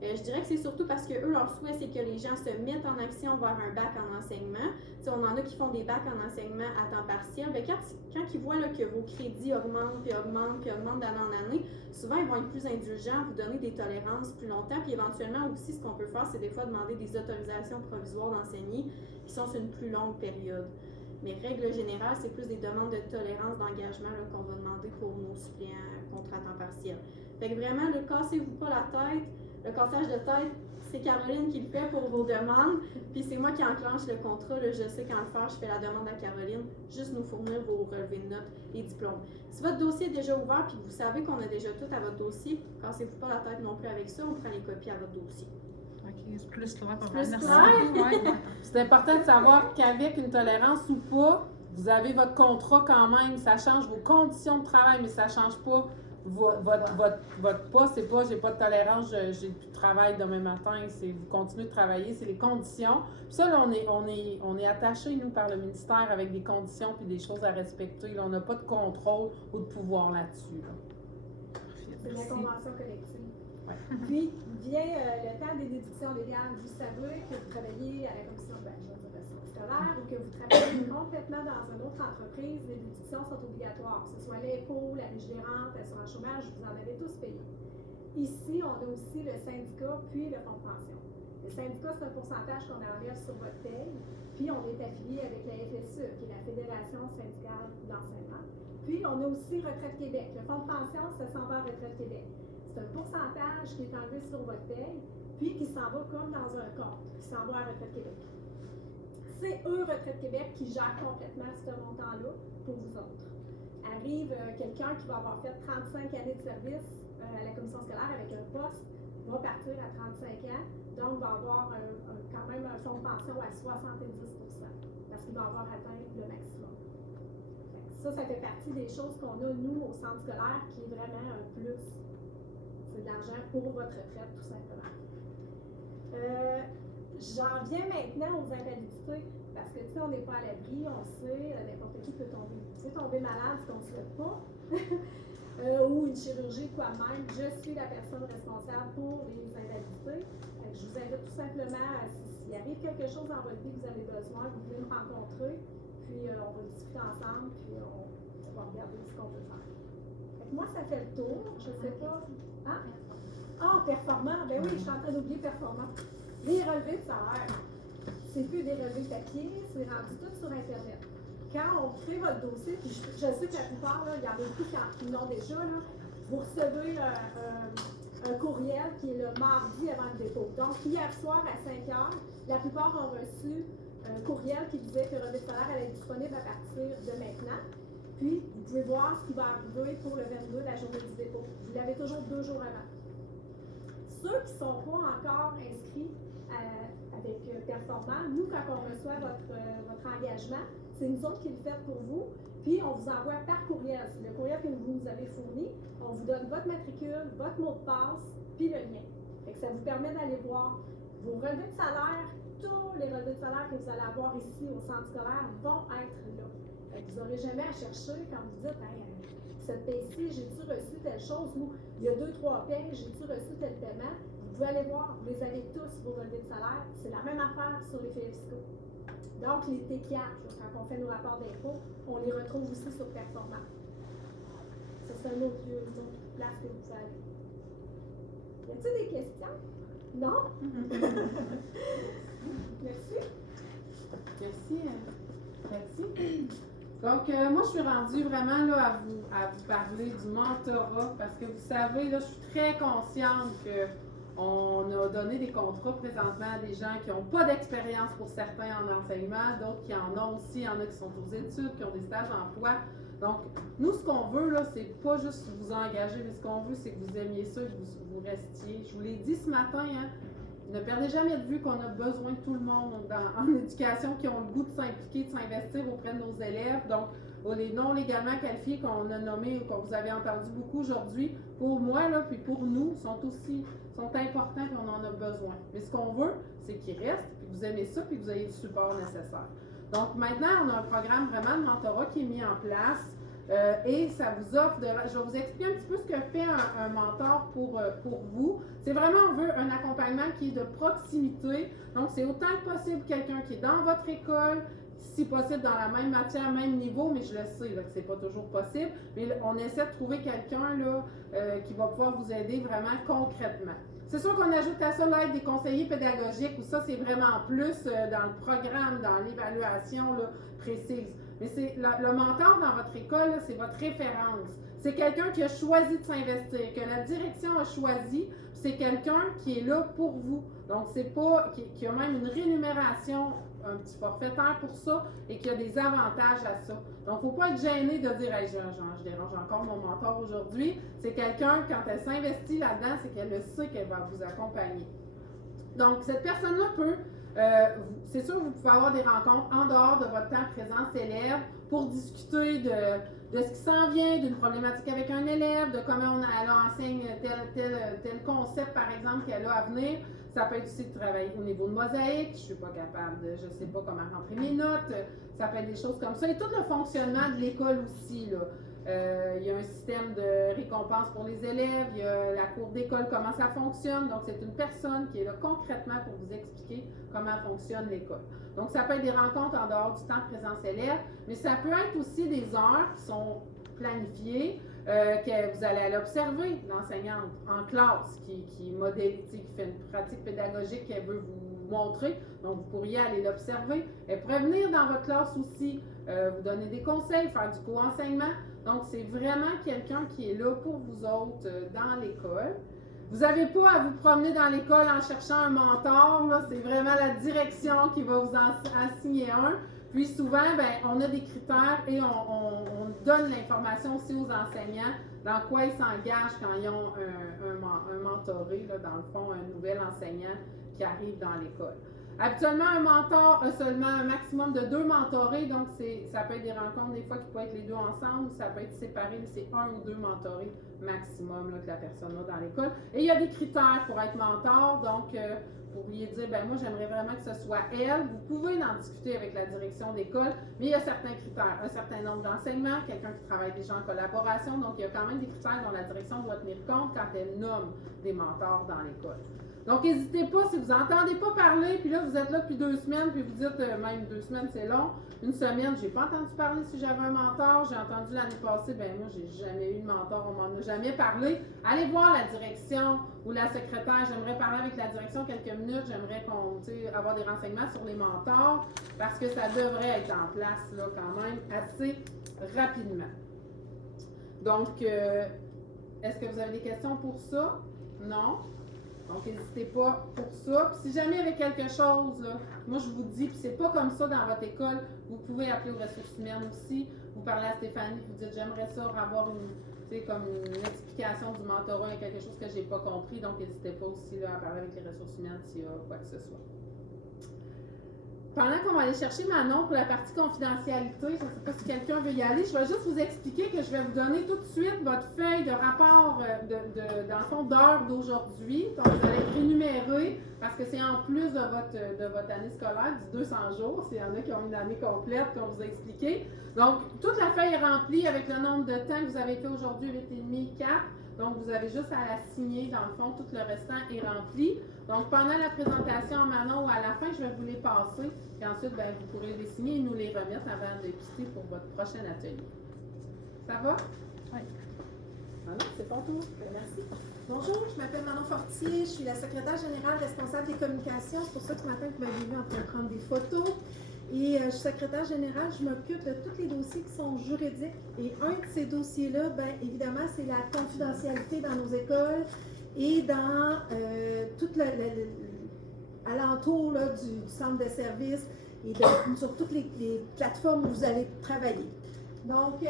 Je dirais que c'est surtout parce que eux, leur souhait, c'est que les gens se mettent en action vers un bac en enseignement. T'sais, on en a qui font des bacs en enseignement à temps partiel. Mais quand ils voient là, que vos crédits augmentent, puis augmentent d'année en année, souvent, ils vont être plus indulgents, vous donner des tolérances plus longtemps. Puis éventuellement aussi, ce qu'on peut faire, c'est des fois demander des autorisations provisoires d'enseigner qui sont sur une plus longue période. Mais règle générale, c'est plus des demandes de tolérance d'engagement là, qu'on va demander pour nos suppléants à contrat à temps partiel. Fait que vraiment, ne cassez-vous pas la tête. Le cassage de tête, c'est Caroline qui le fait pour vos demandes. Puis c'est moi qui enclenche le contrat. Là, je sais quand le faire, je fais la demande à Caroline. Juste nous fournir vos relevés de notes et diplômes. Si votre dossier est déjà ouvert puis que vous savez qu'on a déjà tout à votre dossier, cassez-vous pas la tête non plus avec ça. On prend les copies à votre dossier. OK, c'est plus clair. Plus Merci clair? beaucoup, ouais. C'est important de savoir qu'avec une tolérance ou pas, vous avez votre contrat quand même. Ça change vos conditions de travail, mais ça ne change pas votre poste. C'est pas j'ai pas de tolérance, j'ai plus de travail demain matin. C'est vous continuez de travailler, c'est les conditions. Puis ça, là, on est attaché, nous, par le ministère avec des conditions puis des choses à respecter. Là, on n'a pas de contrôle ou de pouvoir là-dessus. Là. C'est de la convention collective. Ouais. Puis, vient le temps des déductions légales. Vous savez que vous travaillez à la commission de ressources scolaires ou que vous travaillez complètement dans une autre entreprise, les déductions sont obligatoires. Que ce soit l'impôt, la vigilance, l'assurance chômage, vous en avez tous payé. Ici, on a aussi le syndicat puis le fonds de pension. Le syndicat, c'est un pourcentage qu'on enlève sur votre paye, puis on est affilié avec la FSE, qui est la Fédération syndicale d'enseignement. Puis, on a aussi Retraite Québec. Le fonds de pension, ça s'en va à Retraite Québec. C'est un pourcentage qui est enlevé sur votre paye, puis qui s'en va comme dans un compte, qui s'en va à Retraite Québec. C'est eux, Retraite Québec, qui gèrent complètement ce montant-là pour vous autres. Arrive quelqu'un qui va avoir fait 35 années de service à la commission scolaire avec un poste, va partir à 35 ans, donc va avoir quand même un fonds de pension à 70%, parce qu'il va avoir atteint le maximum. Ça fait partie des choses qu'on a, nous, au centre scolaire, qui est vraiment un plus. C'est de l'argent pour votre retraite, tout simplement. J'en viens maintenant aux invalidités, parce que, tu sais, on n'est pas à l'abri, on sait, n'importe qui peut tomber malade, ce qu'on ne souhaite pas, ou une chirurgie, quoi même. Je suis la personne responsable pour les invalidités. Je vous invite tout simplement, s'il arrive quelque chose dans votre vie que vous avez besoin, vous venez me rencontrer, puis on va discuter ensemble, puis on va regarder ce qu'on peut faire. Fait que moi, ça fait le tour, je ne sais pas. Hein? Ah, performant, ben oui, je suis en train d'oublier performant. Les relevés de salaire, c'est plus des relevés papier, c'est rendu tout sur Internet. Quand on crée votre dossier, puis je sais que la plupart, là, il y en a beaucoup qui l'ont déjà, là, vous recevez un courriel qui est le mardi avant le dépôt. Donc, hier soir à 5 h, la plupart ont reçu un courriel qui disait que le relevé de salaire allait être disponible à partir de maintenant. Puis, vous pouvez voir ce qui va arriver pour le 22, la journée du dépôt. Vous l'avez toujours 2 jours avant. Ceux qui ne sont pas encore inscrits avec Performant, nous, quand on reçoit votre engagement, c'est nous autres qui le faites pour vous, puis on vous envoie par courriel. C'est le courriel que vous nous avez fourni. On vous donne votre matricule, votre mot de passe, puis le lien. Fait que ça vous permet d'aller voir vos relevés de salaire. Tous les relevés de salaire que vous allez avoir ici au centre scolaire vont être là. Fait que vous n'aurez jamais à chercher quand vous dites cette paye-ci, j'ai-tu reçu telle chose, ou il y a 2-3 payes, j'ai-tu reçu tel paiement. Vous pouvez aller voir, vous les avez tous, vos relevés de salaire. C'est la même affaire sur les faits fiscaux. Donc, les T4, quand on fait nos rapports d'impôt, on les retrouve aussi sur Performant. Ça, c'est un autre lieu, une autre place que vous allez. Y a-t-il des questions? Non? Merci. Merci. Donc, moi, je suis rendue vraiment là, à vous parler du mentorat parce que vous savez, là, je suis très consciente qu'on a donné des contrats présentement à des gens qui n'ont pas d'expérience pour certains en enseignement, d'autres qui en ont aussi, il y en a qui sont aux études, qui ont des stages d'emploi. Donc, nous, ce qu'on veut, là, c'est pas juste vous engager, mais ce qu'on veut, c'est que vous aimiez ça, que vous restiez. Je vous l'ai dit ce matin, hein, ne perdez jamais de vue qu'on a besoin de tout le monde en éducation qui ont le goût de s'impliquer, de s'investir auprès de nos élèves. Donc, les non légalement qualifiés qu'on a nommés, qu'on vous avez entendu beaucoup aujourd'hui, pour moi, là, puis pour nous, sont importants et on en a besoin. Mais ce qu'on veut, c'est qu'ils restent, puis que vous aimez ça, puis que vous ayez le support nécessaire. Donc, maintenant, on a un programme vraiment de mentorat qui est mis en place. Et ça vous offre je vais vous expliquer un petit peu ce que fait un mentor pour vous. C'est vraiment, on veut un accompagnement qui est de proximité. Donc, c'est autant que possible quelqu'un qui est dans votre école, si possible dans la même matière, même niveau, mais je le sais là, que c'est pas toujours possible. Mais on essaie de trouver quelqu'un là qui va pouvoir vous aider vraiment concrètement. C'est sûr qu'on ajoute à ça l'aide des conseillers pédagogiques, où ça, c'est vraiment plus dans le programme, dans l'évaluation là, précise. Mais c'est le mentor dans votre école, là, c'est votre référence. C'est quelqu'un qui a choisi de s'investir, que la direction a choisi, c'est quelqu'un qui est là pour vous. Donc, c'est pas, qui a même une rémunération, un petit forfaitaire pour ça, et qui a des avantages à ça. Donc, il ne faut pas être gêné de dire hey, je dérange encore mon mentor aujourd'hui. C'est quelqu'un, quand elle s'investit là-dedans, c'est qu'elle le sait qu'elle va vous accompagner. Donc, cette personne-là peut, c'est sûr que vous pouvez avoir des rencontres en dehors de votre temps présence élève pour discuter de ce qui s'en vient, d'une problématique avec un élève, de comment elle enseigne tel concept, par exemple, qu'elle a à venir. Ça peut être aussi de travailler au niveau de mosaïque, je ne suis pas capable je ne sais pas comment rentrer mes notes, ça peut être des choses comme ça. Et tout le fonctionnement de l'école aussi, là. Il y a un système de récompense pour les élèves, il y a la cour d'école, comment ça fonctionne. Donc, c'est une personne qui est là concrètement pour vous expliquer comment fonctionne l'école. Donc, ça peut être des rencontres en dehors du temps présence élève, mais ça peut être aussi des heures qui sont planifiées, que vous allez aller observer l'enseignante en classe qui modèle, qui fait une pratique pédagogique qu'elle veut vous montrer. Donc, vous pourriez aller l'observer. Elle pourrait venir dans votre classe aussi, vous donner des conseils, faire du co-enseignement. Donc, c'est vraiment quelqu'un qui est là pour vous autres dans l'école. Vous n'avez pas à vous promener dans l'école en cherchant un mentor. C'est vraiment la direction qui va vous en assigner un. Puis souvent, ben, on a des critères et on donne l'information aussi aux enseignants dans quoi ils s'engagent quand ils ont un mentoré, là, dans le fond, un nouvel enseignant qui arrive dans l'école. Habituellement, un mentor a seulement un maximum de 2 mentorés, donc ça peut être des rencontres des fois qui peuvent être les 2 ensemble, ou ça peut être séparé, mais c'est 1 ou 2 mentorés maximum là, que la personne a dans l'école. Et il y a des critères pour être mentor, donc vous pourriez dire, ben moi j'aimerais vraiment que ce soit elle. Vous pouvez en discuter avec la direction d'école, mais il y a certains critères, un certain nombre d'enseignements, quelqu'un qui travaille déjà en collaboration, donc il y a quand même des critères dont la direction doit tenir compte quand elle nomme des mentors dans l'école. Donc, n'hésitez pas, si vous n'entendez pas parler, puis là, vous êtes là depuis 2 semaines, puis vous dites, même 2 semaines, c'est long. Une semaine, j'ai pas entendu parler si j'avais un mentor. J'ai entendu l'année passée, ben moi, j'ai jamais eu de mentor, on m'en a jamais parlé. Allez voir la direction ou la secrétaire. J'aimerais parler avec la direction quelques minutes. J'aimerais avoir des renseignements sur les mentors, parce que ça devrait être en place, là, quand même, assez rapidement. Donc, est-ce que vous avez des questions pour ça? Non? Donc, n'hésitez pas pour ça. Puis si jamais il y avait quelque chose, là, moi je vous dis, puis c'est pas comme ça dans votre école, vous pouvez appeler aux ressources humaines aussi. Vous parlez à Stéphanie, vous dites j'aimerais ça avoir comme une explication du mentorat, il y a quelque chose que j'ai pas compris. Donc, n'hésitez pas aussi là, à parler avec les ressources humaines s'il y a quoi que ce soit. Pendant qu'on va aller chercher Manon pour la partie confidentialité, je ne sais pas si quelqu'un veut y aller, je vais juste vous expliquer que je vais vous donner tout de suite votre feuille de rapport dans le fond d'heures d'aujourd'hui. Donc, vous allez être rémunéré parce que c'est en plus de votre année scolaire, du 200 jours, s'il y en a qui ont une année complète, qu'on vous a expliqué. Donc, toute la feuille est remplie avec le nombre de temps que vous avez fait aujourd'hui, 8,5, 4. Donc, vous avez juste à la signer. Dans le fond, tout le restant est rempli. Donc, pendant la présentation, Manon, ou à la fin, je vais vous les passer. Puis ensuite, ben, vous pourrez les signer et nous les remettre avant de quitter pour votre prochain atelier. Ça va? Oui. Manon, c'est ton tour. Merci. Bonjour, je m'appelle Manon Fortier. Je suis la secrétaire générale responsable des communications. C'est pour ça que ce matin, vous m'avez vu en train de prendre des photos. Et je suis secrétaire générale, je m'occupe de tous les dossiers qui sont juridiques. Et un de ces dossiers-là, bien évidemment, c'est la confidentialité dans nos écoles et dans tout alentour là, du centre de service et sur toutes les plateformes où vous allez travailler. Donc,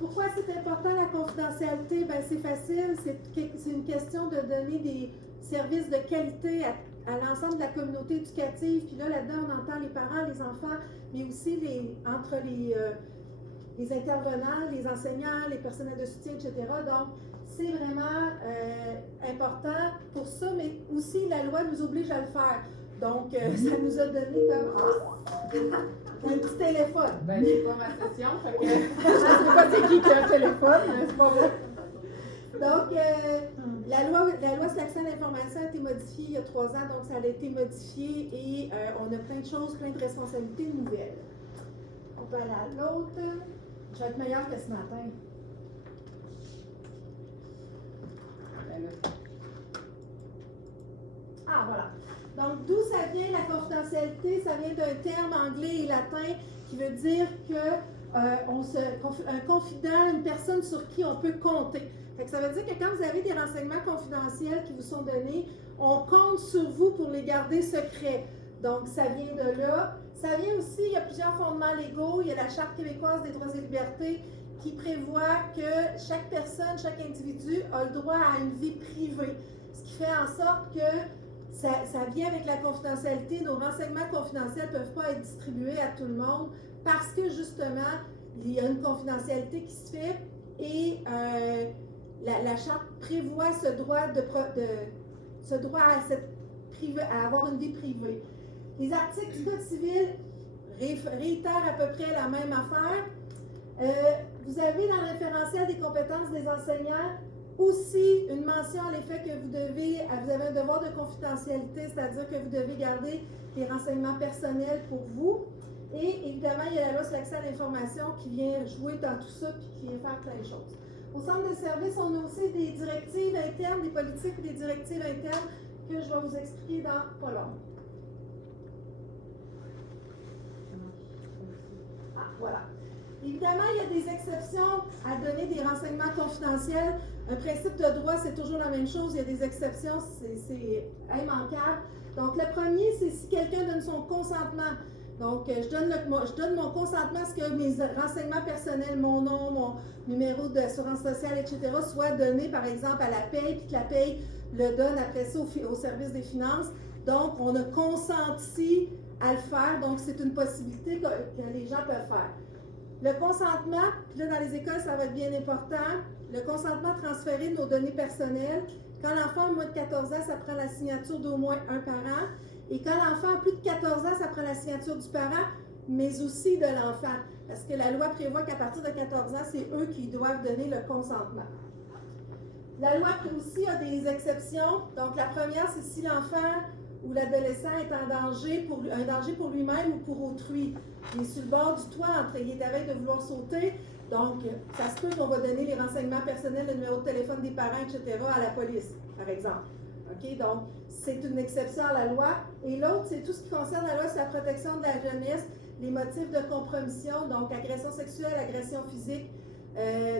pourquoi c'est important la confidentialité? Bien, c'est facile, c'est une question de donner des services de qualité à l'ensemble de la communauté éducative. Puis là-dedans, on entend les parents, les enfants, mais aussi entre les intervenants, les enseignants, les personnels de soutien, etc. Donc, c'est vraiment important pour ça, mais aussi la loi nous oblige à le faire. Donc, ça nous a donné comme un petit téléphone. Ben, c'est pas ma session, fait que je ne sais pas c'est qui a un téléphone, mais c'est pas vrai. Donc, la loi sur l'accès à l'information a été modifiée il y a 3 ans, donc ça a été modifié et on a plein de choses, plein de responsabilités nouvelles. On peut aller à l'autre. Je vais être meilleure que ce matin. Ben là. Ah, voilà. Donc, d'où ça vient la confidentialité? Ça vient d'un terme anglais et latin qui veut dire que un confident, une personne sur qui on peut compter. Fait que ça veut dire que quand vous avez des renseignements confidentiels qui vous sont donnés, on compte sur vous pour les garder secrets. Donc, ça vient de là. Ça vient aussi, il y a plusieurs fondements légaux. Il y a la Charte québécoise des droits et libertés qui prévoit que chaque personne, chaque individu a le droit à une vie privée. Ce qui fait en sorte que ça vient avec la confidentialité. Nos renseignements confidentiels ne peuvent pas être distribués à tout le monde parce que, justement, il y a une confidentialité qui se fait et la Charte prévoit ce droit, à avoir une vie privée. Les articles du Code civil réitèrent à peu près la même affaire. Vous avez dans le référentiel des compétences des enseignants aussi une mention à l'effet que vous avez un devoir de confidentialité, c'est-à-dire que vous devez garder des renseignements personnels pour vous. Et évidemment, il y a la loi sur l'accès à l'information qui vient jouer dans tout ça puis qui vient faire plein de choses. Au centre de service, on a aussi des directives internes, des politiques et des directives internes que je vais vous expliquer dans pas long. Ah, voilà. Évidemment, il y a des exceptions à donner des renseignements confidentiels. Un principe de droit, c'est toujours la même chose. Il y a des exceptions, c'est immanquable. Donc, le premier, c'est si quelqu'un donne son consentement. Donc, je donne mon consentement à ce que mes renseignements personnels, mon nom, mon numéro d'assurance sociale, etc., soient donnés, par exemple, à la paye, puis que la paye le donne après ça au service des finances. Donc, on a consenti à le faire. Donc, c'est une possibilité que les gens peuvent faire. Le consentement, puis là, dans les écoles, ça va être bien important. Le consentement transféré de nos données personnelles. Quand l'enfant a moins de 14 ans, ça prend la signature d'au moins un parent. Et quand l'enfant a plus de 14 ans, ça prend la signature du parent, mais aussi de l'enfant. Parce que la loi prévoit qu'à partir de 14 ans, c'est eux qui doivent donner le consentement. La loi aussi a des exceptions. Donc, la première, c'est si l'enfant ou l'adolescent est un danger pour lui-même ou pour autrui. Il est sur le bord du toit, il est à veille de vouloir sauter. Donc, ça se peut qu'on va donner les renseignements personnels, le numéro de téléphone des parents, etc., à la police, par exemple. OK? Donc, c'est une exception à la loi. Et l'autre, c'est tout ce qui concerne la loi sur la protection de la jeunesse, les motifs de compromission, donc agression sexuelle, agression physique,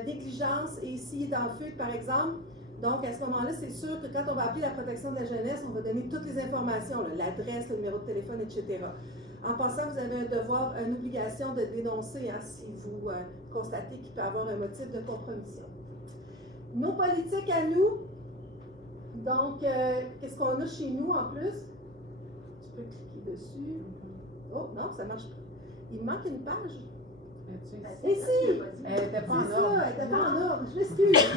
négligence et s'il est en fuite, par exemple. Donc, à ce moment-là, c'est sûr que quand on va appeler la protection de la jeunesse, on va donner toutes les informations, l'adresse, le numéro de téléphone, etc. En passant, vous avez un devoir, une obligation de dénoncer si vous constatez qu'il peut y avoir un motif de compromission. Nos politiques à nous, donc, qu'est-ce qu'on a chez nous en plus? Tu peux cliquer dessus. Oh, non, ça ne marche pas. Il me manque une page. Et si! Elle n'était pas en ordre. C'est ça, elle n'était pas en ordre. Je m'excuse.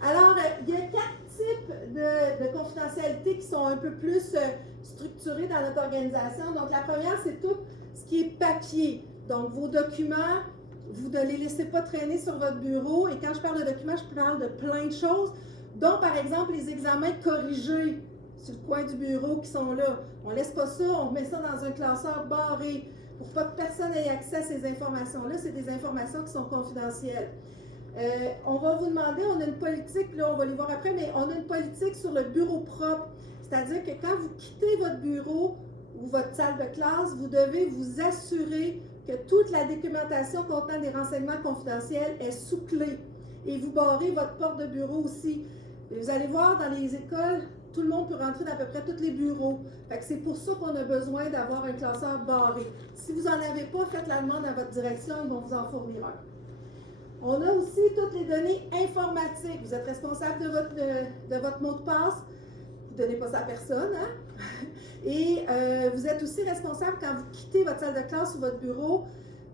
Alors, il y a 4 types de confidentialité qui sont un peu plus structurés dans notre organisation. Donc, la première, c'est tout ce qui est papier. Donc, vos documents, vous ne les laissez pas traîner sur votre bureau. Et quand je parle de documents, je parle de plein de choses, dont, par exemple, les examens corrigés sur le coin du bureau qui sont là. On ne laisse pas ça, on met ça dans un classeur barré pour pas que personne ait accès à ces informations-là. C'est des informations qui sont confidentielles. On va vous demander, on a une politique, là on va les voir après, mais on a une politique sur le bureau propre. C'est-à-dire que quand vous quittez votre bureau ou votre salle de classe, vous devez vous assurer que toute la documentation contenant des renseignements confidentiels est sous clé. Et vous barrez votre porte de bureau aussi. Et vous allez voir, dans les écoles, tout le monde peut rentrer dans à peu près tous les bureaux. Fait que c'est pour ça qu'on a besoin d'avoir un classeur barré. Si vous n'en avez pas, faites la demande à votre direction, ils vont vous en fournir un. On a aussi toutes les données informatiques. Vous êtes responsable de votre mot de passe. Vous ne donnez pas ça à personne, hein? Et vous êtes aussi responsable, quand vous quittez votre salle de classe ou votre bureau,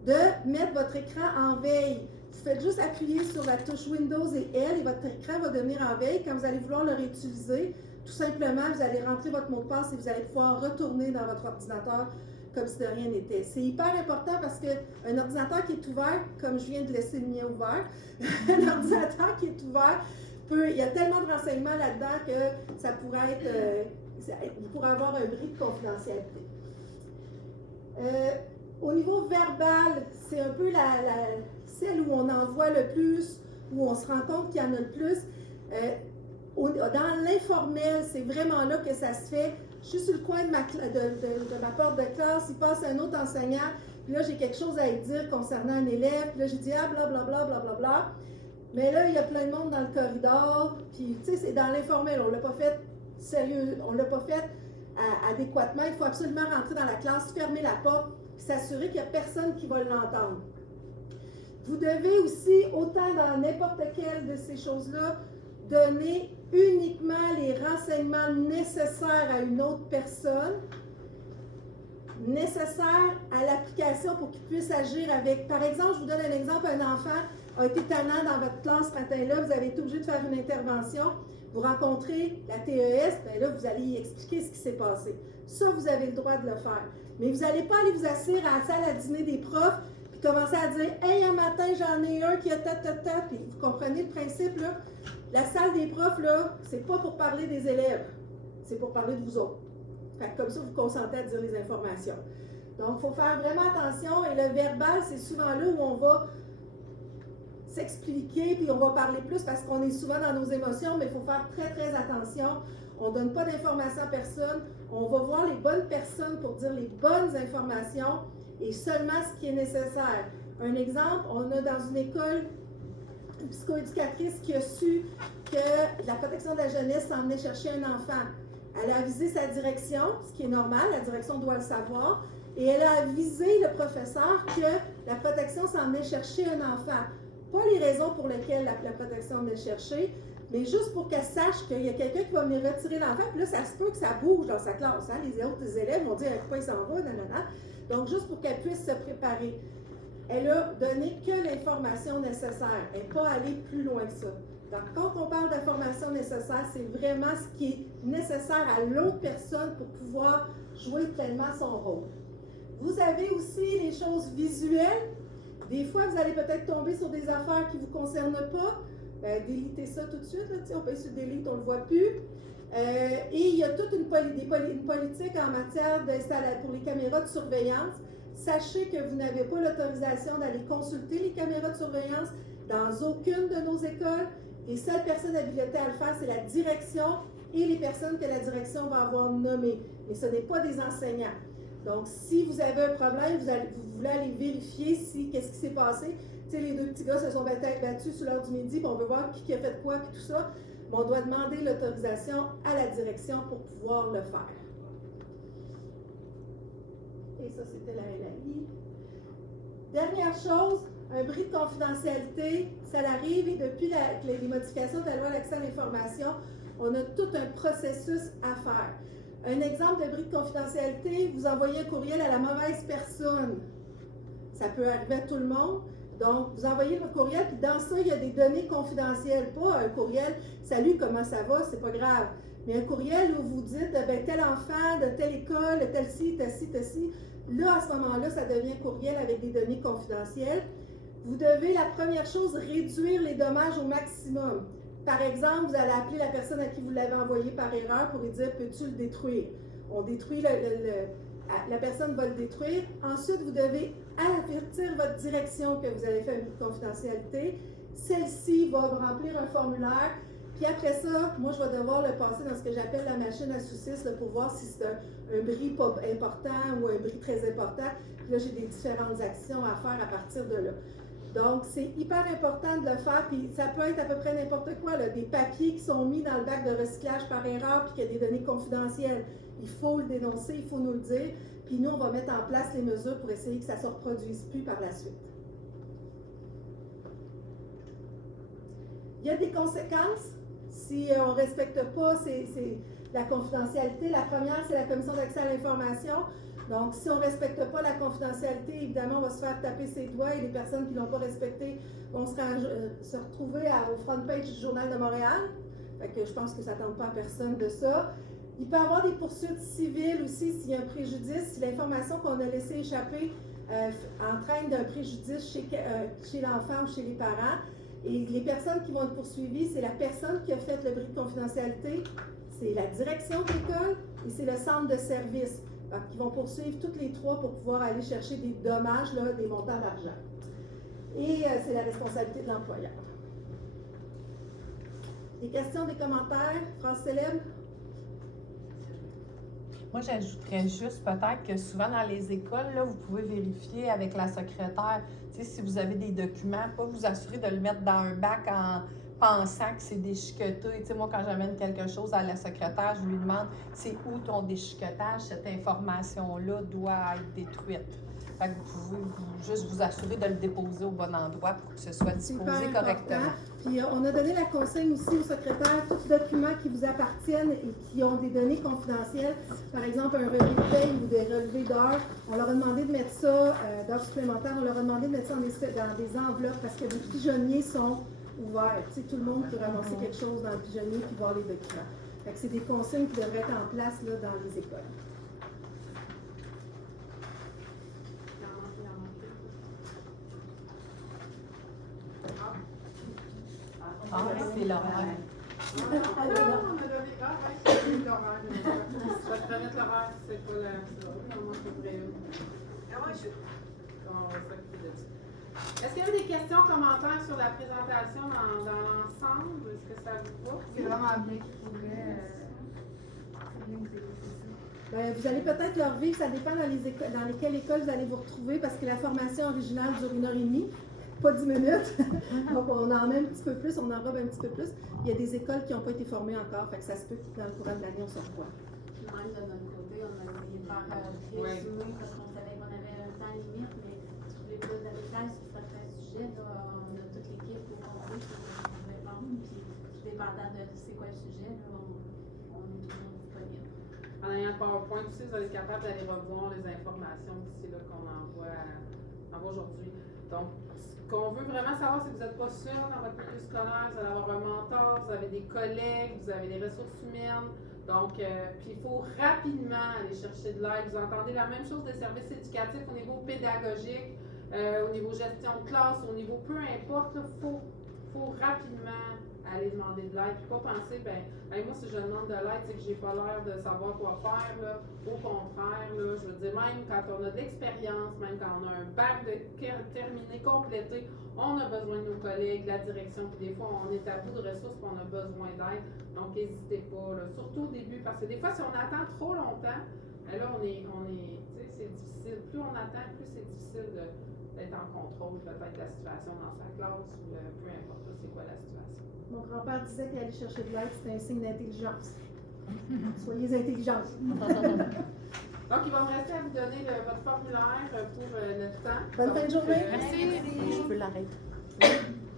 de mettre votre écran en veille. Vous faites juste appuyer sur la touche Windows et L et votre écran va devenir en veille. Quand vous allez vouloir le réutiliser, tout simplement, vous allez rentrer votre mot de passe et vous allez pouvoir retourner dans votre ordinateur comme si de rien n'était. C'est hyper important parce qu'un ordinateur qui est ouvert, comme je viens de laisser le mien ouvert, un ordinateur qui est ouvert, il y a tellement de renseignements là-dedans que ça pourrait être, il pourrait avoir un bris de confidentialité. Au niveau verbal, c'est un peu celle où on en voit le plus, où on se rend compte qu'il y en a le plus. Dans l'informel, c'est vraiment là que ça se fait. Je suis sur le coin de ma porte de classe, il passe un autre enseignant, puis là, j'ai quelque chose à lui dire concernant un élève, puis là, j'ai dit, ah, blablabla, blablabla. Mais là, il y a plein de monde dans le corridor, puis, tu sais, c'est dans l'informel, on ne l'a pas fait sérieux, on ne l'a pas fait adéquatement. Il faut absolument rentrer dans la classe, fermer la porte, puis s'assurer qu'il n'y a personne qui va l'entendre. Vous devez aussi, autant dans n'importe quelle de ces choses-là, donner uniquement les renseignements nécessaires à une autre personne, nécessaires à l'application pour qu'il puisse agir avec. Par exemple, je vous donne un exemple, un enfant a été tannant dans votre classe ce matin-là, vous avez été obligé de faire une intervention, vous rencontrez la TES, bien là, vous allez y expliquer ce qui s'est passé. Ça, vous avez le droit de le faire. Mais vous n'allez pas aller vous asseoir à la salle à dîner des profs, puis commencer à dire « Hey, un matin, j'en ai un qui a ta, puis vous comprenez le principe, là? La salle des profs, là, c'est pas pour parler des élèves, c'est pour parler de vous autres. Fait que comme ça, vous vous consentez à dire les informations. Donc, il faut faire vraiment attention, et le verbal, c'est souvent là où on va s'expliquer, puis on va parler plus parce qu'on est souvent dans nos émotions, mais il faut faire très, très attention. On ne donne pas d'informations à personne. On va voir les bonnes personnes pour dire les bonnes informations et seulement ce qui est nécessaire. Un exemple, on a dans une école une psychoéducatrice qui a su que la protection de la jeunesse s'en venait chercher un enfant. Elle a avisé sa direction, ce qui est normal, la direction doit le savoir, et elle a avisé le professeur que la protection s'en venait chercher un enfant. Pas les raisons pour lesquelles la protection venait chercher, mais juste pour qu'elle sache qu'il y a quelqu'un qui va venir retirer l'enfant, puis là, ça se peut que ça bouge dans sa classe. Hein? Les autres élèves vont dire « Pourquoi il s'en va? » nanana. Donc, juste pour qu'elle puisse se préparer. Elle a donné que l'information nécessaire. Elle n'est pas allée plus loin que ça. Donc, quand on parle d'information nécessaire, c'est vraiment ce qui est nécessaire à l'autre personne pour pouvoir jouer pleinement son rôle. Vous avez aussi les choses visuelles. Des fois, vous allez peut-être tomber sur des affaires qui ne vous concernent pas. Bien, délitez ça tout de suite. Là, on paye sur delete, on ne le voit plus. Et il y a toute une politique en matière pour les caméras de surveillance. Sachez que vous n'avez pas l'autorisation d'aller consulter les caméras de surveillance dans aucune de nos écoles. Les seules personnes habilitées à le faire, c'est la direction et les personnes que la direction va avoir nommées. Mais ce n'est pas des enseignants. Donc, si vous avez un problème, vous voulez aller vérifier qu'est-ce qui s'est passé. Tu sais, les deux petits gars se sont battus sur l'heure du midi, puis on veut voir qui a fait quoi, puis tout ça. Mais on doit demander l'autorisation à la direction pour pouvoir le faire. Et ça, c'était la LAI. Dernière chose, un bris de confidentialité, ça arrive et depuis les modifications de la loi d'accès à l'information, on a tout un processus à faire. Un exemple de bris de confidentialité, vous envoyez un courriel à la mauvaise personne. Ça peut arriver à tout le monde. Donc, vous envoyez le courriel, puis dans ça, il y a des données confidentielles. Pas un courriel « Salut, comment ça va? » C'est pas grave. Mais un courriel où vous dites ben, tel enfant, de telle école, de tel ci, tel ci, tel ci. Là, à ce moment-là, ça devient courriel avec des données confidentielles. Vous devez, la première chose, réduire les dommages au maximum. Par exemple, vous allez appeler la personne à qui vous l'avez envoyé par erreur pour lui dire « Peux-tu le détruire? » On détruit la personne va le détruire. Ensuite, vous devez avertir votre direction que vous avez fait une confidentialité. Celle-ci va remplir un formulaire. Puis après ça, moi, je vais devoir le passer dans ce que j'appelle la machine à saucisses pour voir si c'est un bris pas important ou un bris très important. Puis là, j'ai des différentes actions à faire à partir de là. Donc, c'est hyper important de le faire. Puis ça peut être à peu près n'importe quoi, là, des papiers qui sont mis dans le bac de recyclage par erreur puis qu'il y a des données confidentielles. Il faut le dénoncer, il faut nous le dire. Puis nous, on va mettre en place les mesures pour essayer que ça ne se reproduise plus par la suite. Il y a des conséquences si on ne respecte pas la confidentialité. La première, c'est la Commission d'accès à l'information. Donc, si on ne respecte pas la confidentialité, évidemment, on va se faire taper ses doigts et les personnes qui ne l'ont pas respecté vont se retrouver au front page du Journal de Montréal. Fait que je pense que ça ne tente pas à personne de ça. Il peut y avoir des poursuites civiles aussi s'il y a un préjudice, si l'information qu'on a laissée échapper entraîne d'un préjudice chez l'enfant ou chez les parents. Et les personnes qui vont être poursuivies, c'est la personne qui a fait le bris de confidentialité, c'est la direction de l'école et c'est le centre de service. Donc, ils vont poursuivre toutes les trois pour pouvoir aller chercher des dommages, là, des montants d'argent. Et c'est la responsabilité de l'employeur. Des questions, des commentaires, phrases célèbres? Moi, j'ajouterais juste peut-être que souvent dans les écoles, là, vous pouvez vérifier avec la secrétaire, tu sais, si vous avez des documents, pas vous assurer de le mettre dans un bac en pensant que c'est déchiqueté. Tu sais, moi, quand j'amène quelque chose à la secrétaire, je lui demande, c'est où ton déchiquetage? Cette information-là doit être détruite. Fait que vous pouvez juste vous assurer de le déposer au bon endroit pour que ce soit disposé Super correctement. important. Puis on a donné la consigne aussi au secrétaire, tous les documents qui vous appartiennent et qui ont des données confidentielles, par exemple un relevé de paye ou des relevés d'heures, on leur a demandé de mettre ça, d'heures supplémentaires, on leur a demandé de mettre ça dans des enveloppes parce que les pigeonniers sont ouverts. Tu sais, tout le monde peut ramasser quelque chose dans le pigeonnier puis voir les documents. Fait que c'est des consignes qui devraient être en place là, dans les écoles. Ah, c'est l'horaire. On a donné. Ah, ouais, c'est l'horaire. Je vais te remettre l'horaire, c'est pas la. Comment je ferais une? Ah, ouais, on va s'occuper de ça. Est-ce qu'il y avait des questions, commentaires sur la présentation dans l'ensemble? Est-ce que ça vous va? C'est vraiment bien qu'il pourrait. Ben, vous allez peut-être leur vivre, ça dépend dans lesquelles écoles vous allez vous retrouver parce que la formation originale dure 1h30. Pas 10 minutes. Donc, on en met un petit peu plus, on enrobe un petit peu plus. Il y a des écoles qui n'ont pas été formées encore, fait que ça se peut que dans le courant de l'année, on se revoit. Même de notre côté, on a essayé de faire résumé parce qu'on savait qu'on avait un temps limite, mais si vous voulez plus de détails sur certains sujets, là, on a toute l'équipe pour compter sur les répondre. Puis, tout dépendant de c'est quoi le sujet, là, on est toujours disponible. En ayant le PowerPoint aussi, vous allez être capable d'aller revoir les informations d'ici là qu'on envoie aujourd'hui. Donc, ce qu'on veut vraiment savoir, c'est que vous n'êtes pas seul dans votre milieu scolaire, vous allez avoir un mentor, vous avez des collègues, vous avez des ressources humaines. Donc, puis il faut rapidement aller chercher de l'aide. Vous entendez la même chose des services éducatifs au niveau pédagogique, au niveau gestion de classe, au niveau peu importe, il faut rapidement aller demander de l'aide. Puis pas penser, moi si je demande de l'aide, c'est que j'ai pas l'air de savoir quoi faire. Là. Au contraire, là, je veux dire, même quand on a de l'expérience, même quand on a un bac terminé, complété, on a besoin de nos collègues, de la direction, puis des fois on est à bout de ressources, puis on a besoin d'aide. Donc n'hésitez pas, là. Surtout au début, parce que des fois si on attend trop longtemps, là on est tu sais, c'est difficile. Plus on attend, plus c'est difficile d'être en contrôle peut-être de la situation dans sa classe ou peu importe c'est quoi la situation. Mon grand-père disait qu'aller chercher de l'aide, c'était un signe d'intelligence. Soyez intelligents. Donc, il va me rester à vous donner votre formulaire pour le temps. Bonne fin de journée. Merci. Je peux l'arrêter.